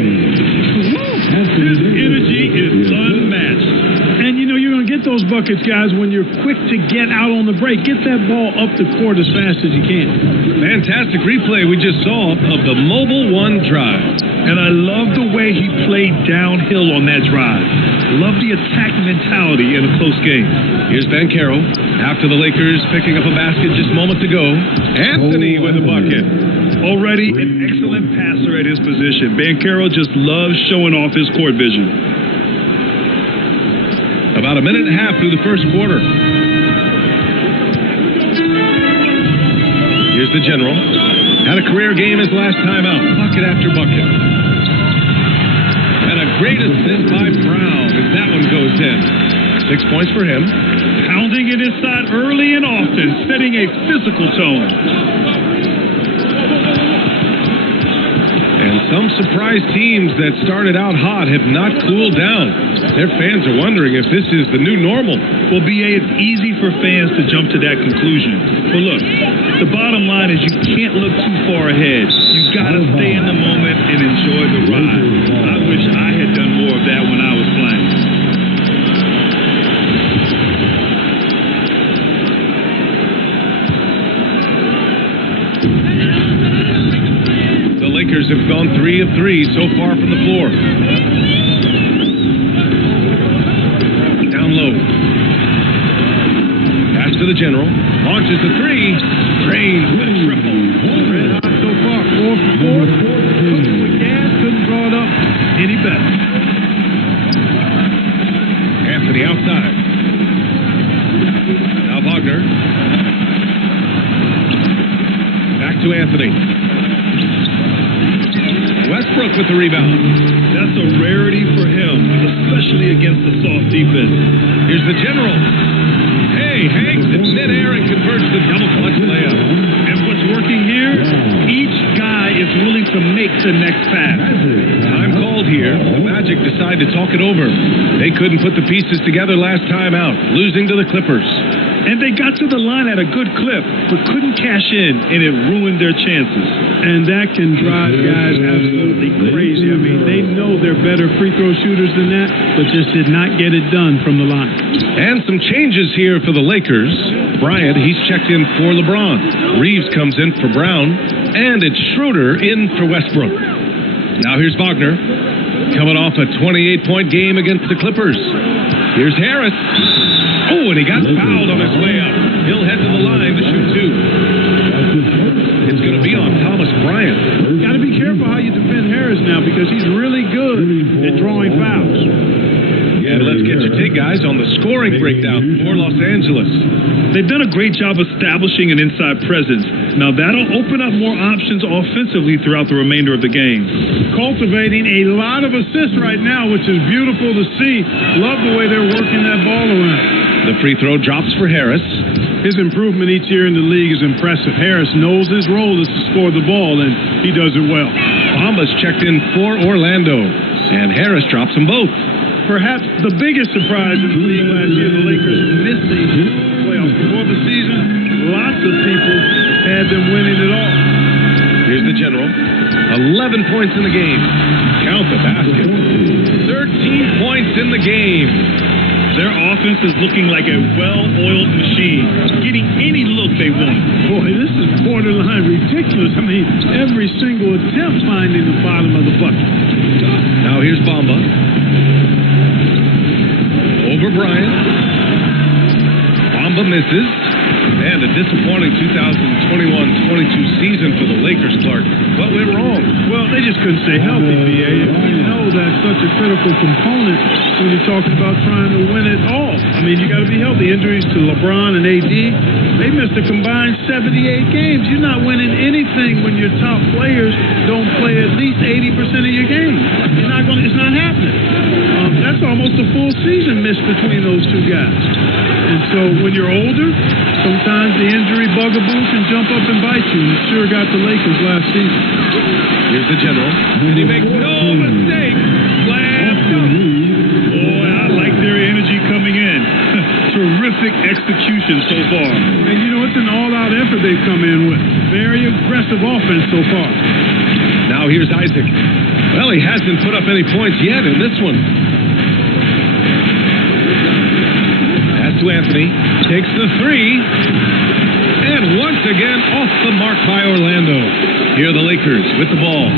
His energy is unmatched. And you know, you're going to get those buckets, guys, when you're quick to get out on the break. Get that ball up the court as fast as you can. Fantastic replay we just saw of the Mobile One drive. And I love the way he played downhill on that drive. Love the attack mentality in a close game. Here's Banchero. After the Lakers picking up a basket just moments ago. Anthony with a bucket. Already an excellent passer at his position. Banchero just loves showing off his court vision. About a minute and a half through the first quarter. Here's the general. Had a career game his last time out. Bucket after bucket. And a great assist by Brown as that one goes in. 6 points for him. Pounding it inside early and often, setting a physical tone. And some surprise teams that started out hot have not cooled down. Their fans are wondering if this is the new normal. Well, BA, it's easy for fans to jump to that conclusion. But look, the bottom line is you can't look too far ahead. You got to stay in the moment and enjoy the ride. I wish I had done more of that when I was playing. The Lakers have gone 3 of 3 so far from the floor. Down low. Pass to the general. Launches the 3. Drains with a triple. Red hot so far. 4 for 4. Cooking with gas. Couldn't draw it up any better. Anthony outside. Now Wagner. Back to Anthony. Westbrook with the rebound. That's a rarity for him, especially against the soft defense. Here's the general. Hey, hangs in midair and converts the double clutch layup. And what's working here? Each guy is willing to make the next pass. Time called here. The Magic decide to talk it over. They couldn't put the pieces together last time out, losing to the Clippers. And they got to the line at a good clip, but couldn't cash in, and it ruined their chances. And that can drive guys absolutely crazy. I mean, they know they're better free throw shooters than that, but just did not get it done from the line. And some changes here for the Lakers. Bryant, he's checked in for LeBron. Reeves comes in for Brown, and it's Schroeder in for Westbrook. Now here's Wagner, coming off a 28-point game against the Clippers. Here's Harris. Oh, and he got fouled on his way up. He'll head to the line to shoot two. It's going to be on Thomas Bryant. Got to be careful how you defend Harris now because he's really good at drawing fouls. And let's get your take, guys, on the scoring breakdown for Los Angeles. They've done a great job establishing an inside presence. Now, that'll open up more options offensively throughout the remainder of the game. Cultivating a lot of assists right now, which is beautiful to see. Love the way they're working that ball around. The free throw drops for Harris. His improvement each year in the league is impressive. Harris knows his role is to score the ball, and he does it well. Bamba's checked in for Orlando, and Harris drops them both. Perhaps the biggest surprise in the league last year, the Lakers missing playoffs before the season. Lots of people had them winning it all. Here's the general. 11 points in the game. Count the basket. 13 points in the game. Their offense is looking like a well-oiled machine, getting any look they want. Boy, this is borderline ridiculous. I mean, every single attempt finding the bottom of the bucket. Now here's Bamba. Over Bryant. Bamba misses. And a disappointing 2021-22 season for the Lakers, Clark. What went wrong? Well, they just couldn't stay healthy, B.A. You know that's such a critical component when you're talking about trying to win it all. I mean, you got to be healthy. Injuries to LeBron and AD, they missed a combined 78 games. You're not winning anything when your top players don't play at least 80% of your games. It's not happening. That's almost a full season missed between those two guys. And so when you're older, sometimes the injury bugaboo can jump up and bite you. It sure got the Lakers last season. Here's the general. And he makes no mistake. Slam dunk. Boy, I like their energy coming in. Terrific execution so far. And you know, it's an all-out effort they've come in with. Very aggressive offense so far. Now here's Isaac. Well, he hasn't put up any points yet in this one. To Anthony, takes the three, and once again off the mark by Orlando. Here are the Lakers with the ball.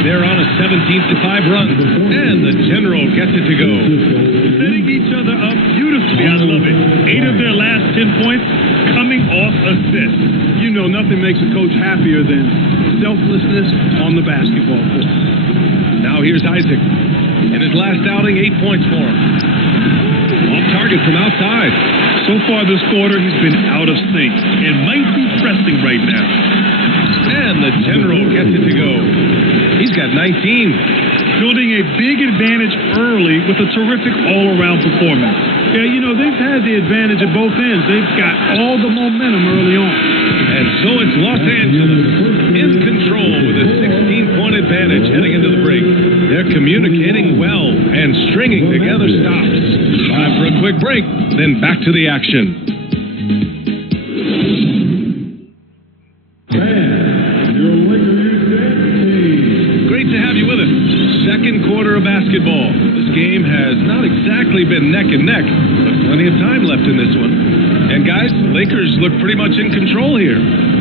They're on a 17-5 run, and the general gets it to go. Setting each other up beautifully. I love it. 8 of their last 10 points coming off assists. You know, nothing makes a coach happier than selflessness on the basketball court. Now here's Isaac. In his last outing, 8 points for him. Off target from outside. So far this quarter, he's been out of sync and might be pressing right now. And the general gets it to go. He's got 19. Building a big advantage early with a terrific all-around performance. Yeah, you know, they've had the advantage at both ends. They've got all the momentum early on. And so it's Los Angeles in control with a 16-point advantage heading into the break. They're communicating well and stringing together stops. Time for a quick break, then back to the action. Great to have you with us. Second quarter of basketball. This game has not exactly been neck and neck, but plenty of time left in this one. And guys, the Lakers look pretty much in control here.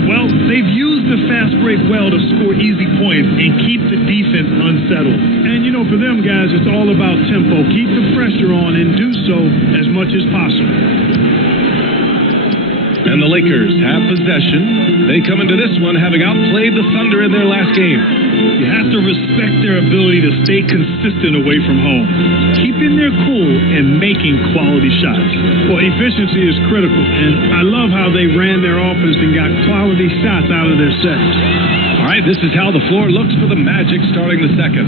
Well, they've used the fast break well to score easy points and keep the defense unsettled. And you know, for them guys, it's all about tempo. Keep the pressure on and do so as much as possible. And the Lakers have possession. They come into this one having outplayed the Thunder in their last game. You have to respect their ability to stay consistent away from home, keeping their cool and making quality shots. Well, efficiency is critical, and I love how they ran their offense and got quality shots out of their sets. All right, this is how the floor looks for the Magic starting the second.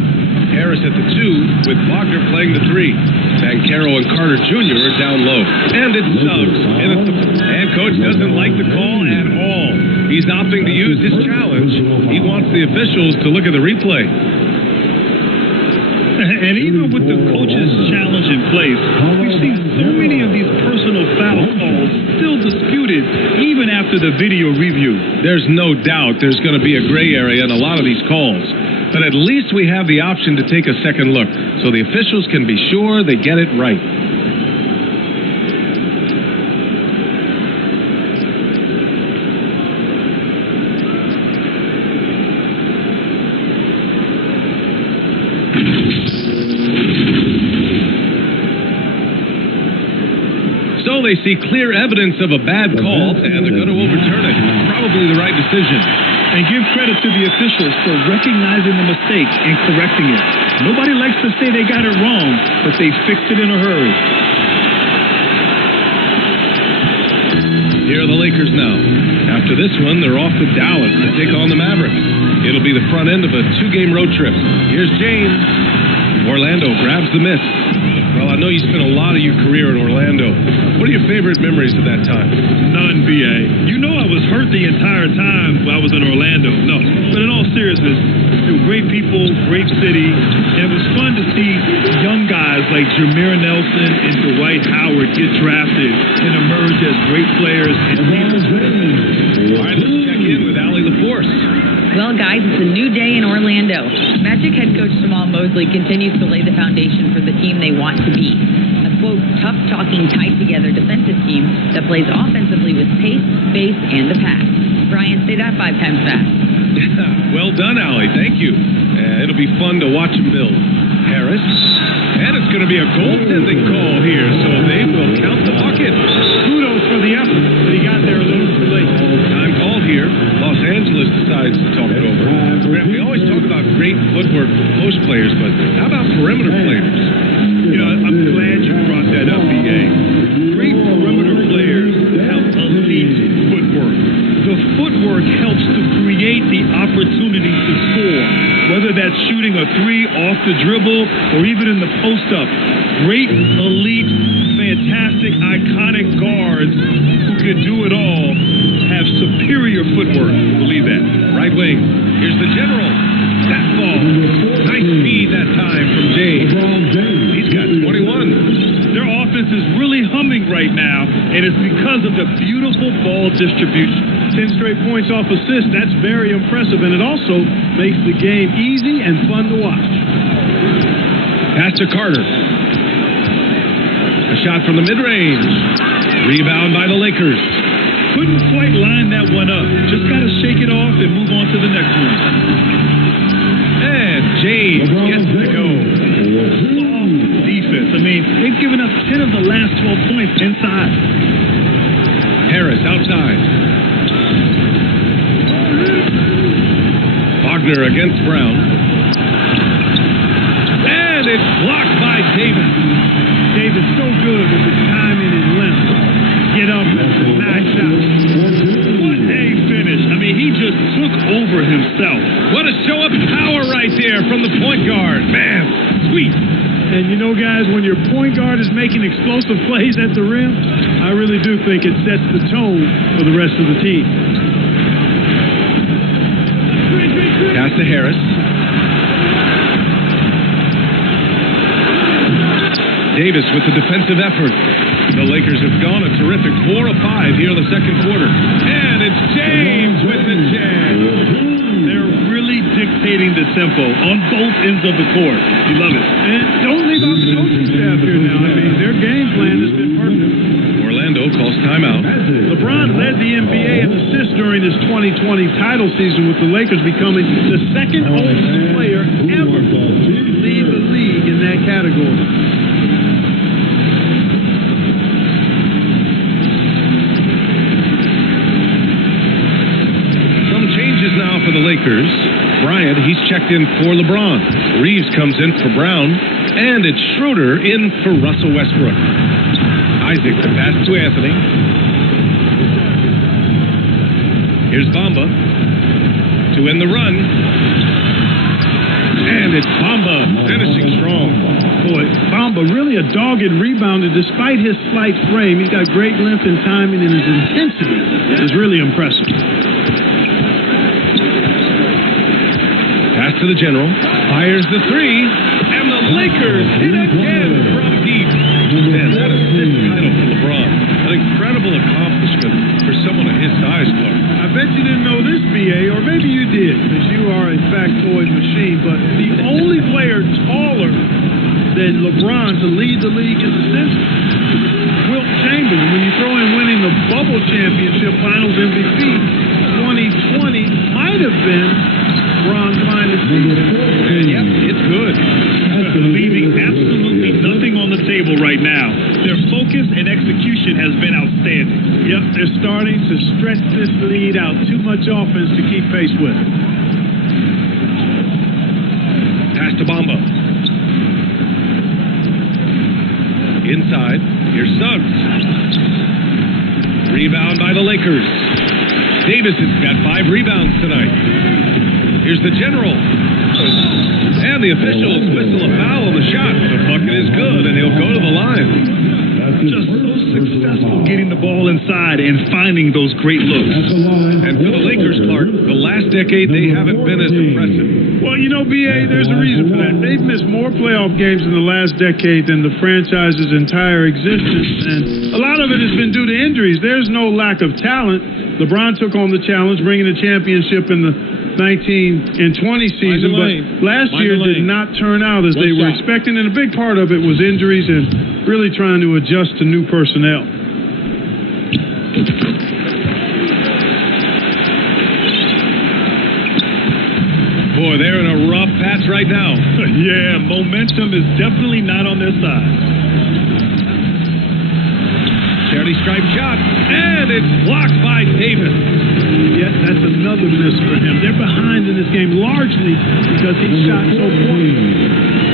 Harris at the 2 with Wagner playing the 3. Banchero and Carter Jr. are down low. And it's Suggs. And coach doesn't like the call at all. He's opting to use his challenge. He wants the officials to look at the replay. And even with the coach's challenge in place, we've seen so many of these personal foul calls still disputed even after the video review. There's no doubt there's going to be a gray area in a lot of these calls. But at least we have the option to take a second look, so the officials can be sure they get it right. So they see clear evidence of a bad call, and they're going to overturn it. Probably the right decision. And give credit to the officials for recognizing the mistake and correcting it. Nobody likes to say they got it wrong, but they fixed it in a hurry. Here are the Lakers now. After this one, they're off to Dallas to take on the Mavericks. It'll be the front end of a 2-game road trip. Here's James. Orlando grabs the miss. Well, I know you spent a lot of your career in Orlando. What are your favorite memories of that time? None, B.A. You know I was hurt the entire time while I was in Orlando. No, but in all seriousness, they were great people, great city, and it was fun to see young guys like Jameer Nelson and Dwight Howard get drafted and emerge as great players. All right, let's check in with Allie LaForce. Well, guys, it's a new day in Orlando. Magic head coach Jamal Mosley continues to lay the foundation for the team they want to be. A, quote, tough-talking, tied-together defensive team that plays offensively with pace, space, and the pass. Brian, say that 5 times fast. Well done, Allie. Thank you. It'll be fun to watch him build. Harris. And it's going to be a goaltending call here, so they will count the bucket. Kudos for the effort, but he got there a little too late. Time called here. Los Angeles decides to talk it over. Grant, we always talk about great footwork for post players, but how about perimeter players? You know, I'm glad you brought that up, B.A. Great perimeter players have elite footwork. The footwork helps to create the opportunity to score, whether that's shooting a 3 off the dribble or even in the post-up. Great, elite, fantastic, iconic guards who can do it all have superior footwork. Believe that. Right wing. Here's the general. That ball. Nice speed that time from James. He's got 21. Their offense is really humming right now, and it's because of the beautiful ball distribution. 10 straight points off assists, that's very impressive, and it also makes the game easy and fun to watch. Pass to Carter. A shot from the mid-range. Rebound by the Lakers. Couldn't quite line that one up. Just got to shake it off and move on to the next one. And James gets to go. Soft defense. I mean, they've given up 10 of the last 12 points inside. Harris outside. Wagner against Brown. And it's blocked by Davis. Davis so good with his timing and length. Get up and match shot. What a finish. I mean, he just took over himself. What a show of power right there from the point guard. Man, sweet. And you know, guys, when your point guard is making explosive plays at the rim, I really do think it sets the tone for the rest of the team. Pass to Harris. Davis with the defensive effort. The Lakers have gone a terrific 4 of 5 here in the second quarter. And it's James with the jam. They're really dictating the tempo on both ends of the court. You love it. And don't leave out the coaching staff here now. I mean, their game plan has been perfect. Orlando calls timeout. LeBron led the NBA in assists during his 2020 title season, with the Lakers becoming the second oldest player ever to lead the league in that category. Now for the Lakers. Bryant, he's checked in for LeBron. Reeves comes in for Brown. And it's Schroeder in for Russell Westbrook. Isaac, the pass to Anthony. Here's Bamba to end the run. And it's Bamba finishing strong. Boy, Bamba really a dogged rebounder despite his slight frame. He's got great length and timing, and his intensity is really impressive. Pass to the general. Fires the 3. And the Lakers hit again from deep. Man, that is his title for LeBron. An incredible accomplishment for someone of his size, Clark. I bet you didn't know this, BA, or maybe you did, because you are a factoid machine, but the only player taller than LeBron to lead the league in assists, Wilt Chamberlain. When you throw in winning the Bubble Championship Finals MVP, 2020 might have been LeBron's finest season. And yep, it's good. Leaving absolutely nothing on the table right now. Their focus and execution has been outstanding. Yep, they're starting to stretch this lead out. Too much offense to keep pace with. Pass to Bamba. Inside, here's Suggs. Rebound by the Lakers. Davis has got 5 rebounds tonight. Here's the General. And the officials whistle a foul on the shot. The bucket is good, and he'll go to the line. Just so successful getting the ball inside and finding those great looks. And for the Lakers, Clark, the last decade, they haven't been as impressive. Well, you know, BA, there's a reason for that. They've missed more playoff games in the last decade than the franchise's entire existence, and a lot of it has been due to injuries. There's no lack of talent. LeBron took on the challenge, bringing a championship in the 19 and 20 season, but last year did not turn out as they were expecting, and a big part of it was injuries and really trying to adjust to new personnel. Boy, they're in a rough patch right now. Yeah, momentum is definitely not on their side. Charity stripe shot, and it's blocked by Davis. Yet that's another miss for him. They're behind in this game largely because he shot so poorly.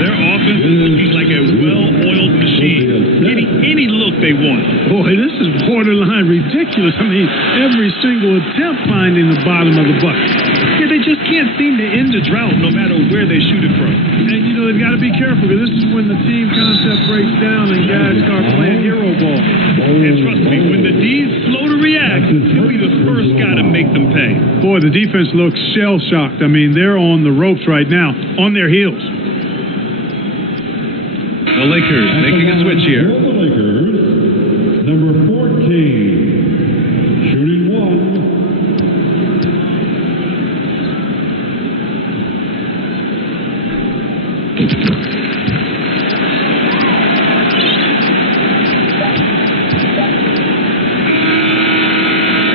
Their offense is looking like a well-oiled machine, getting any look they want. Boy, this is borderline ridiculous. I mean, every single attempt finding the bottom of the bucket. Yeah, they just can't seem to end the drought no matter where they shoot it from. And, you know, they've got to be careful because this is when the team concept breaks down and guys start playing hero ball. And trust me, when the D's slow to react, he'll be the first guy to make them pay. Boy, the defense looks shell-shocked. I mean, they're on the ropes right now, on their heels. The Lakers making a switch here. The Lakers, number 14, shooting 1.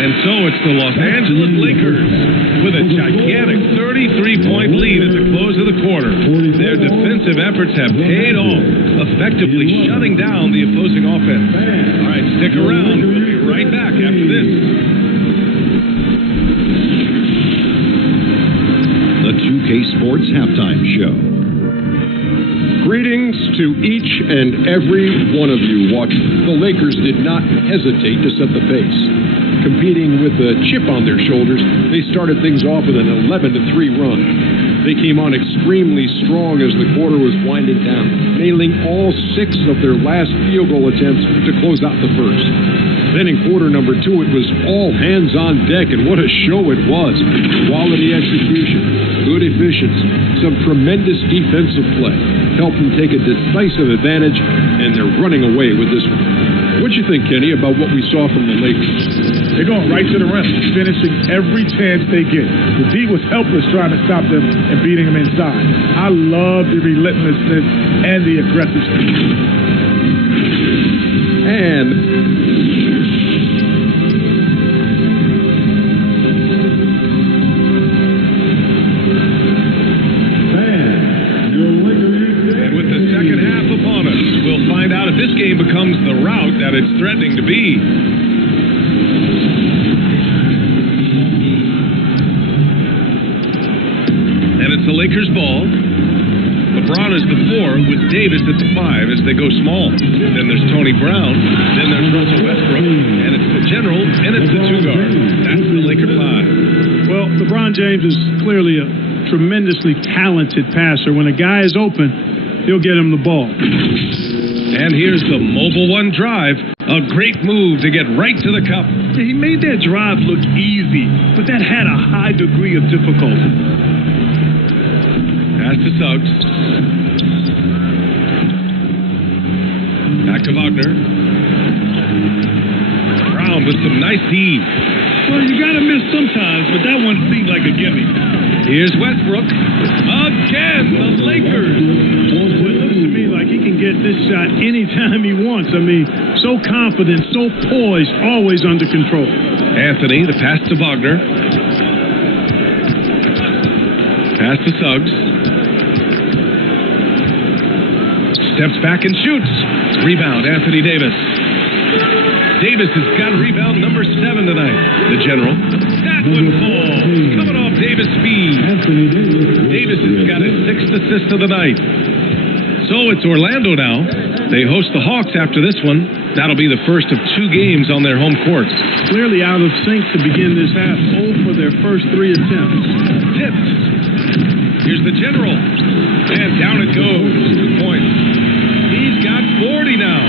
And so it's the Los Angeles Lakers with a gigantic 33-point lead at the close of the quarter. Their defensive efforts have paid off, effectively shutting down the opposing offense. All right, stick around. We'll be right back after this. The 2K Sports Halftime Show. Greetings to each and every one of you watching. The Lakers did not hesitate to set the pace. Competing with a chip on their shoulders, they started things off with an 11-3 run. They came on extremely strong as the quarter was winding down, nailing all 6 of their last field goal attempts to close out the first. Then in quarter number 2, it was all hands on deck, and what a show it was. Quality execution, good efficiency, some tremendous defensive play helped them take a decisive advantage, and they're running away with this one. What'd you think, Kenny, about what we saw from the Lakers? They're going right to the rim, finishing every chance they get. The D was helpless trying to stop them and beating them inside. I love the relentlessness and the aggressive speed. And with the second half upon us, we'll find out if this game becomes the rout that it's threatening to be. And it's the Lakers' ball. LeBron is the 4 with Davis at the 5 as they go small. Then there's Tony Brown. Then there's Russell Westbrook. And it's the General. And it's the 2 guard. That's the Laker 5. Well, LeBron James is clearly a tremendously talented passer. When a guy is open, he'll get him the ball. And here's the mobile 1 drive. A great move to get right to the cup. He made that drive look easy, but that had a high degree of difficulty. Pass to Suggs. Wagner. Brown with some nice D. Well, you got to miss sometimes, but that one seemed like a gimme. Here's Westbrook. Again, the Lakers. Well, it looks to me like he can get this shot anytime he wants. I mean, so confident, so poised, always under control. Anthony, the pass to Wagner. Pass to Suggs. Steps back and shoots. Rebound, Anthony Davis. Davis has got rebound number 7 tonight. The General. That one falls. Coming off Davis' speed. Davis has got his 6th assist of the night. So it's Orlando now. They host the Hawks after this one. That'll be the first of 2 games on their home court. Clearly out of sync to begin this half. 0 for their first 3 attempts. Tipped. Here's the General. And down it goes. 2 points. He's got 40 now.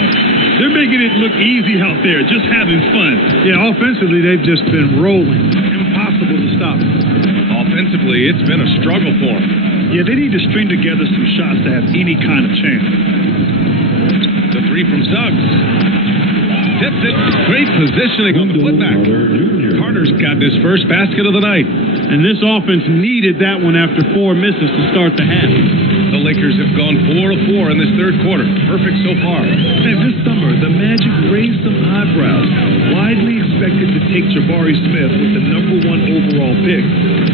They're making it look easy out there, just having fun. Yeah, offensively, they've just been rolling. Impossible to stop. Offensively, it's been a struggle for them. Yeah, they need to string together some shots to have any kind of chance. The 3 from Suggs. Tips it. Great positioning on the putback. Carter's got his first basket of the night. And this offense needed that one after 4 misses to start the half. The Lakers have gone 4 of 4 in this 3rd quarter. Perfect so far. And this summer, the Magic raised some eyebrows. Widely expected to take Jabari Smith with the number 1 overall pick.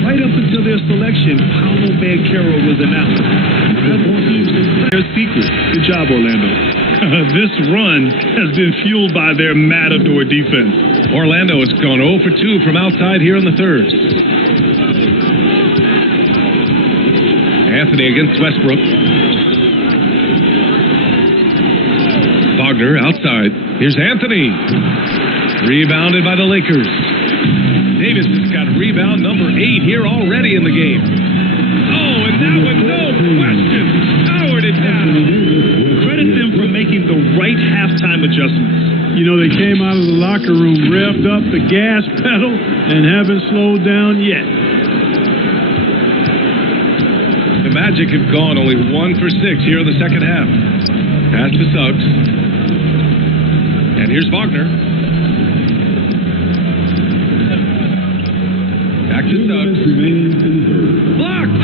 Right up until their selection, Paolo Banchero was announced. That seems their secret. Good job, Orlando. This run has been fueled by their Matador defense. Orlando has gone 0 for 2 from outside here in the 3rd. Anthony against Westbrook. Wagner outside. Here's Anthony. Rebounded by the Lakers. Davis has got rebound number 8 here already in the game. Oh, and that one, no question, powered it down. Credit them for making the right halftime adjustments. You know, they came out of the locker room, revved up the gas pedal, and haven't slowed down yet. The Magic have gone only 1 for 6 here in the 2nd half. Pass to Suggs. And here's Wagner. Back to Suggs. Blocked!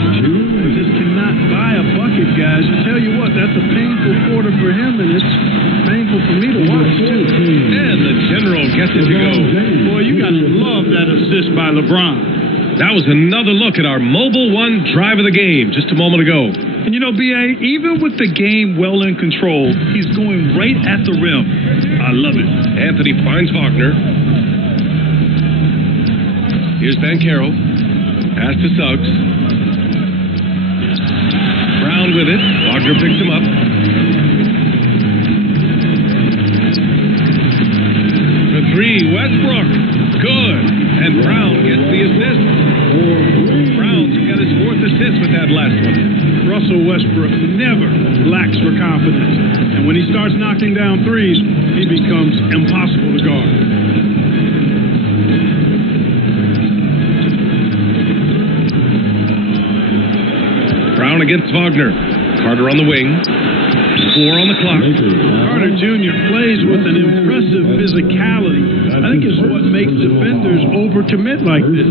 Just cannot buy a bucket, guys. I tell you what, that's a painful quarter for him, and it's painful for me to watch, too. And the General gets it to go. Boy, you got to love that assist by LeBron. That was another look at our Mobile One drive of the game just a moment ago. And you know, B.A., even with the game well in control, he's going right at the rim. I love it. Anthony finds Wagner. Here's Banchero. Pass to Suggs. Brown with it. Wagner picks him up. The 3, Westbrook. Good. And Brown gets the assist. Brown's got his 4th assist with that last one. Russell Westbrook never lacks for confidence. And when he starts knocking down threes, he becomes impossible to guard. Brown against Wagner. Carter on the wing. 4 on the clock. Carter Jr. plays with an impressive physicality. I think it's what makes defenders overcommit like this.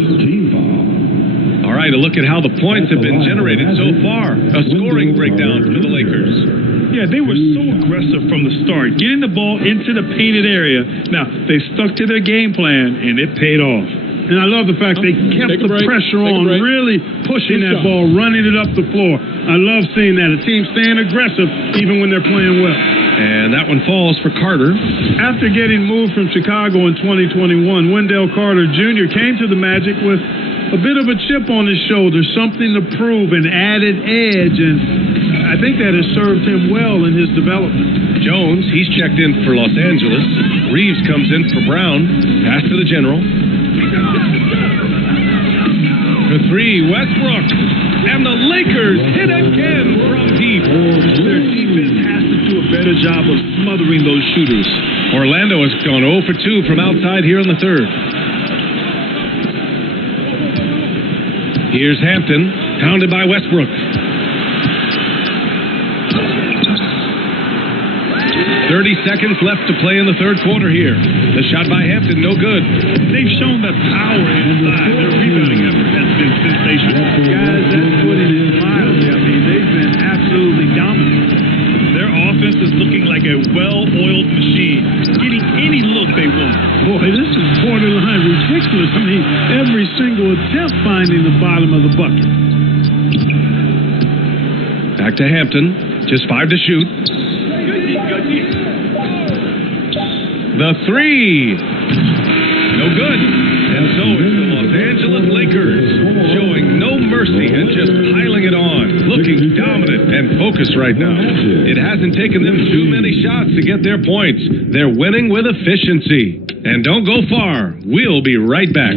All right, a look at how the points have been generated so far. A scoring breakdown for the Lakers. Yeah, they were so aggressive from the start, getting the ball into the painted area. Now, they stuck to their game plan, and it paid off. And I love the fact they kept the pressure on, really pushing that ball, running it up the floor. I love seeing that. A team staying aggressive even when they're playing well. And that one falls for Carter. After getting moved from Chicago in 2021, Wendell Carter Jr. came to the Magic with a bit of a chip on his shoulder, something to prove, an added edge, and I think that has served him well in his development. Jones, he's checked in for Los Angeles. Reeves comes in for Brown. Pass to the General. The 3, Westbrook. And the Lakers hit again from deep. Their defense has to do a better job of smothering those shooters. Orlando has gone 0 for 2 from outside here in the 3rd. Here's Hampton, pounded by Westbrook. 30 seconds left to play in the third quarter here. The shot by Hampton, no good. They've shown that power inside. Their rebounding effort has been sensational. Guys, that's putting it mildly. I mean, they've been absolutely dominant. Their offense is looking like a well-oiled machine, getting any look they want. Boy, this is borderline ridiculous. I mean, every single attempt finding the bottom of the bucket. Back to Hampton. Just 5 to shoot. The three. No good. And so it's the Los Angeles Lakers showing no mercy and just piling it on. Looking dominant and focused right now. It hasn't taken them too many shots to get their points. They're winning with efficiency. And don't go far. We'll be right back.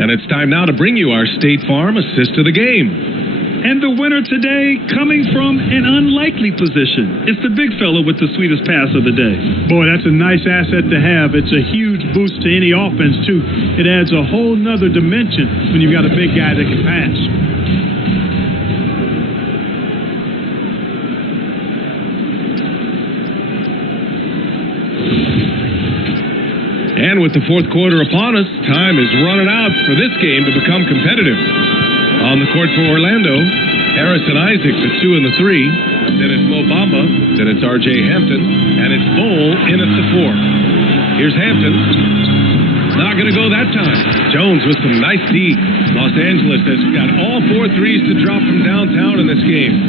And it's time now to bring you our State Farm assist of the game. And the winner today coming from an unlikely position. It's the big fella with the sweetest pass of the day. Boy, that's a nice asset to have. It's a huge boost to any offense, too. It adds a whole nother dimension when you've got a big guy that can pass. And with the fourth quarter upon us, time is running out for this game to become competitive. On the court for Orlando, Harrison Isaacs at 2 and the 3. Then it's Mo Bamba. Then it's R.J. Hampton. And it's Bowl in at the 4. Here's Hampton. Not going to go that time. Jones with some nice D. Los Angeles has got all 4 threes to drop from downtown in this game.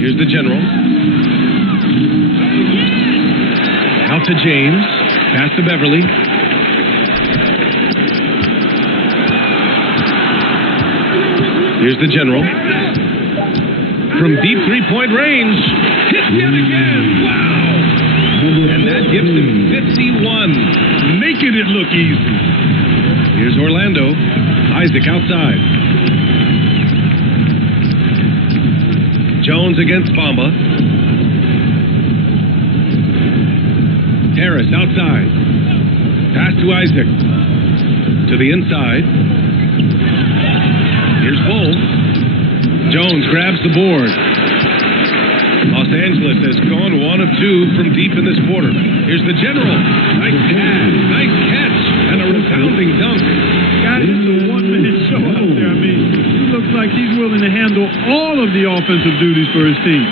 Here's the general. Out to James. Pass to Beverly. Here's the general. From deep three-point range. Hits yet again. Wow. And that gives him 51. Making it look easy. Here's Orlando. Isaac outside. Jones against Bamba. Harris outside. Pass to Isaac. To the inside. Here's Bull. Jones grabs the board. Los Angeles has gone 1 of 2 from deep in this quarter. Here's the general. Nice pass. Nice catch. And a resounding dunk. Guys, it's a one-minute show out there. I mean, he looks like he's willing to handle all of the offensive duties for his team.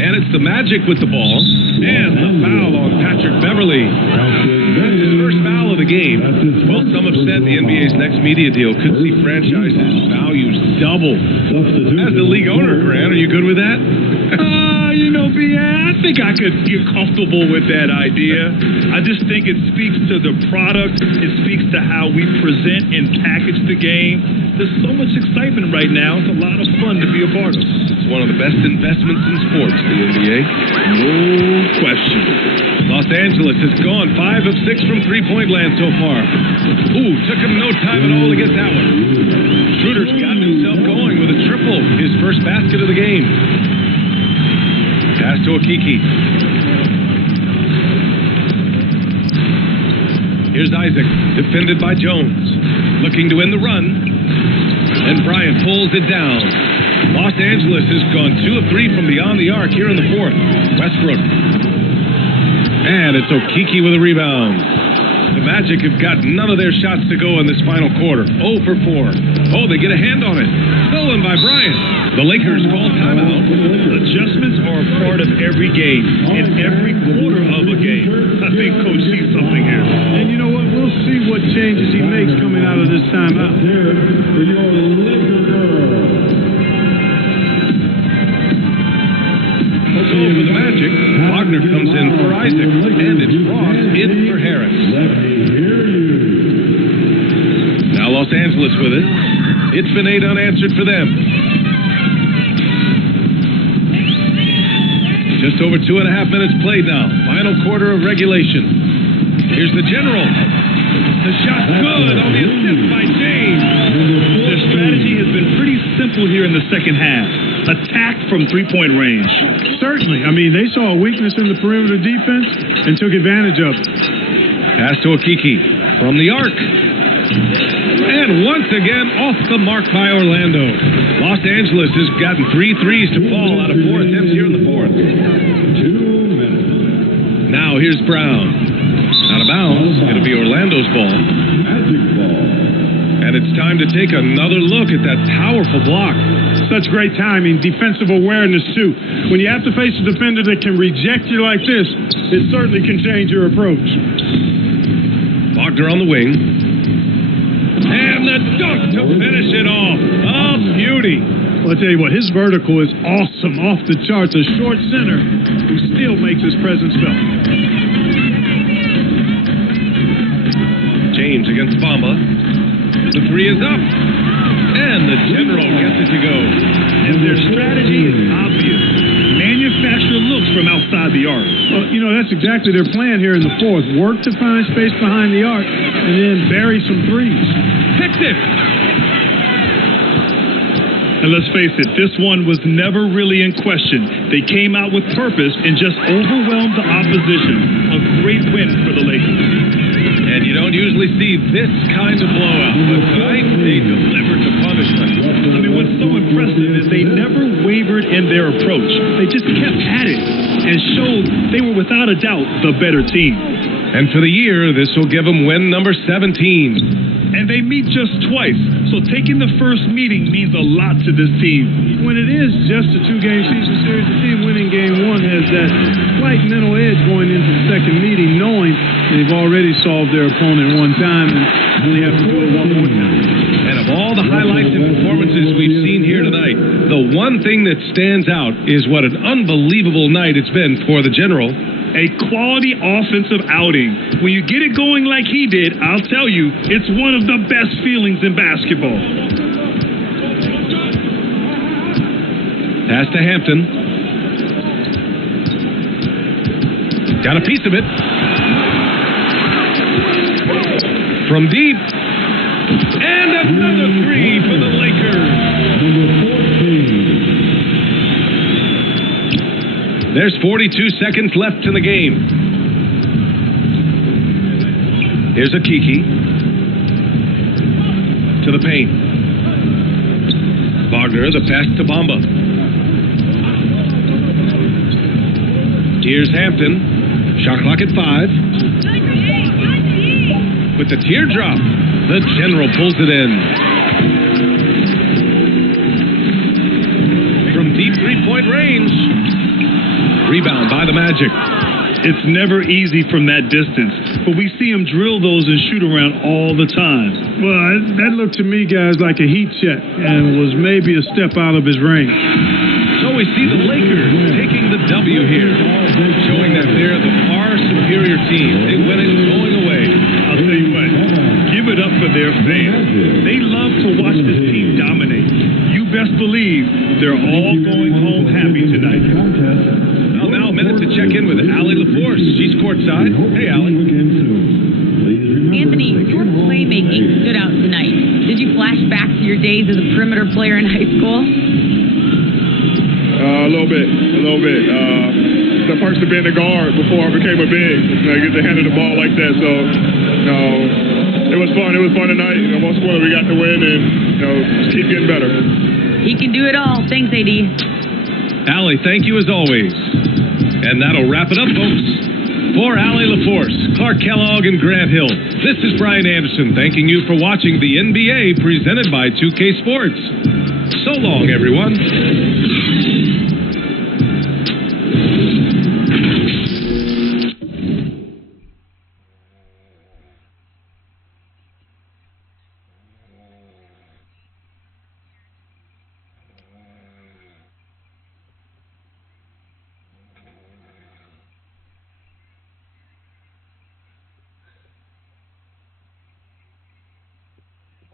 And it's the Magic with the ball. And the foul on Patrick Beverly. That's his first foul of the game. Well, some have said the NBA's next media deal could see franchises' values double. As the league owner, Grant, are you good with that? I think I could get comfortable with that idea. I just think it speaks to the product. It speaks to how we present and package the game. There's so much excitement right now. It's a lot of fun to be a part of. It's one of the best investments in sports, the NBA. No question. Los Angeles has gone 5 of 6 from three-point land so far. Ooh, took him no time at all to get that one. Schroeder's gotten himself going with a triple, his first basket of the game. Pass to Okiki. Here's Isaac, defended by Jones. Looking to end the run. And Bryant pulls it down. Los Angeles has gone 2 of 3 from beyond the arc here in the fourth. Westbrook. And it's Okiki with a rebound. The Magic have got none of their shots to go in this final quarter. 0 for 4. Oh, they get a hand on it. Stolen by Bryant. The Lakers call timeout. Adjustments are a part of every game, in every quarter of a game. I think Coach sees something here. And you know what? We'll see what changes he makes coming out of this timeout. So for the Magic, Wagner comes in for Isaac, and it's Ross in for Harris. Now Los Angeles with it. It's been 8 unanswered for them. Just over 2.5 minutes played now. Final quarter of regulation. Here's the general. The shot's good on the assist by James. Their strategy has been pretty simple here in the second half. Attack from three-point range. Certainly. I mean, they saw a weakness in the perimeter defense and took advantage of it. Pass to Okiki. from the arc. And once again, off the mark by Orlando. Los Angeles has gotten 3 threes to fall out of 4 attempts here in the fourth. 2 minutes. Now here's Brown. Out of bounds. It'll be Orlando's ball. Magic ball. And it's time to take another look at that powerful block. Such great timing, defensive awareness, too. When you have to face a defender that can reject you like this, it certainly can change your approach. Wagner on the wing. And the dunk to finish it off. A beauty. Well, I tell you what, his vertical is awesome, off the charts. A short center who still makes his presence felt. James against Bamba. The three is up. And the General gets it to go. And their strategy is obvious. Manufacture looks from outside the arc. Well, you know, that's exactly their plan here in the fourth. Work to find space behind the arc and then bury some threes. Picked it. And let's face it, this one was never really in question. They came out with purpose and just overwhelmed the opposition. A great win for the Lakers. And you don't usually see this kind of blowout, but tonight they delivered the punishment. I mean, what's so impressive is they never wavered in their approach. They just kept at it and showed they were without a doubt the better team. And for the year, this will give them win number 17. And they meet just twice, so taking the first meeting means a lot to this team. When it is just a 2-game season series, the team winning game one has that slight mental edge going into the second meeting, knowing they've already solved their opponent one time and only have to do it one more time. And of all the highlights and performances we've seen here tonight, the one thing that stands out is what an unbelievable night it's been for the General. A quality offensive outing. When you get it going like he did, I'll tell you, it's one of the best feelings in basketball. Pass to Hampton. Got a piece of it. From deep. And another three for the Lakers. There's 42 seconds left in the game. Here's a Kiki. To the paint. Wagner, the pass to Bamba. Here's Hampton. Shot clock at 5. With the teardrop, the General pulls it in. From deep three-point range. Rebound by the Magic. It's never easy from that distance, but we see him drill those and shoot around all the time. Well, that looked to me, guys, like a heat check and was maybe a step out of his range. So we see the Lakers taking the W here, showing that they're the far superior team. They win it going away. I'll tell you what, give it up for their fans. They love to watch this team dominate. You best believe they're all going home happy tonight. Well, now a minute to check in with Allie LaForce. She's courtside. Hey, Allie. Anthony, your playmaking stood out tonight. Did you flash back to your days as a perimeter player in high school? A little bit. The perks of being a guard before I became a big. I get to handle the ball like that. So, it was fun. It was fun tonight. Most quarter we got to win and, just keep getting better. He can do it all. Thanks, AD. Allie, thank you as always. And that'll wrap it up, folks. For Allie LaForce, Clark Kellogg, and Grant Hill, this is Brian Anderson thanking you for watching the NBA presented by 2K Sports. So long, everyone.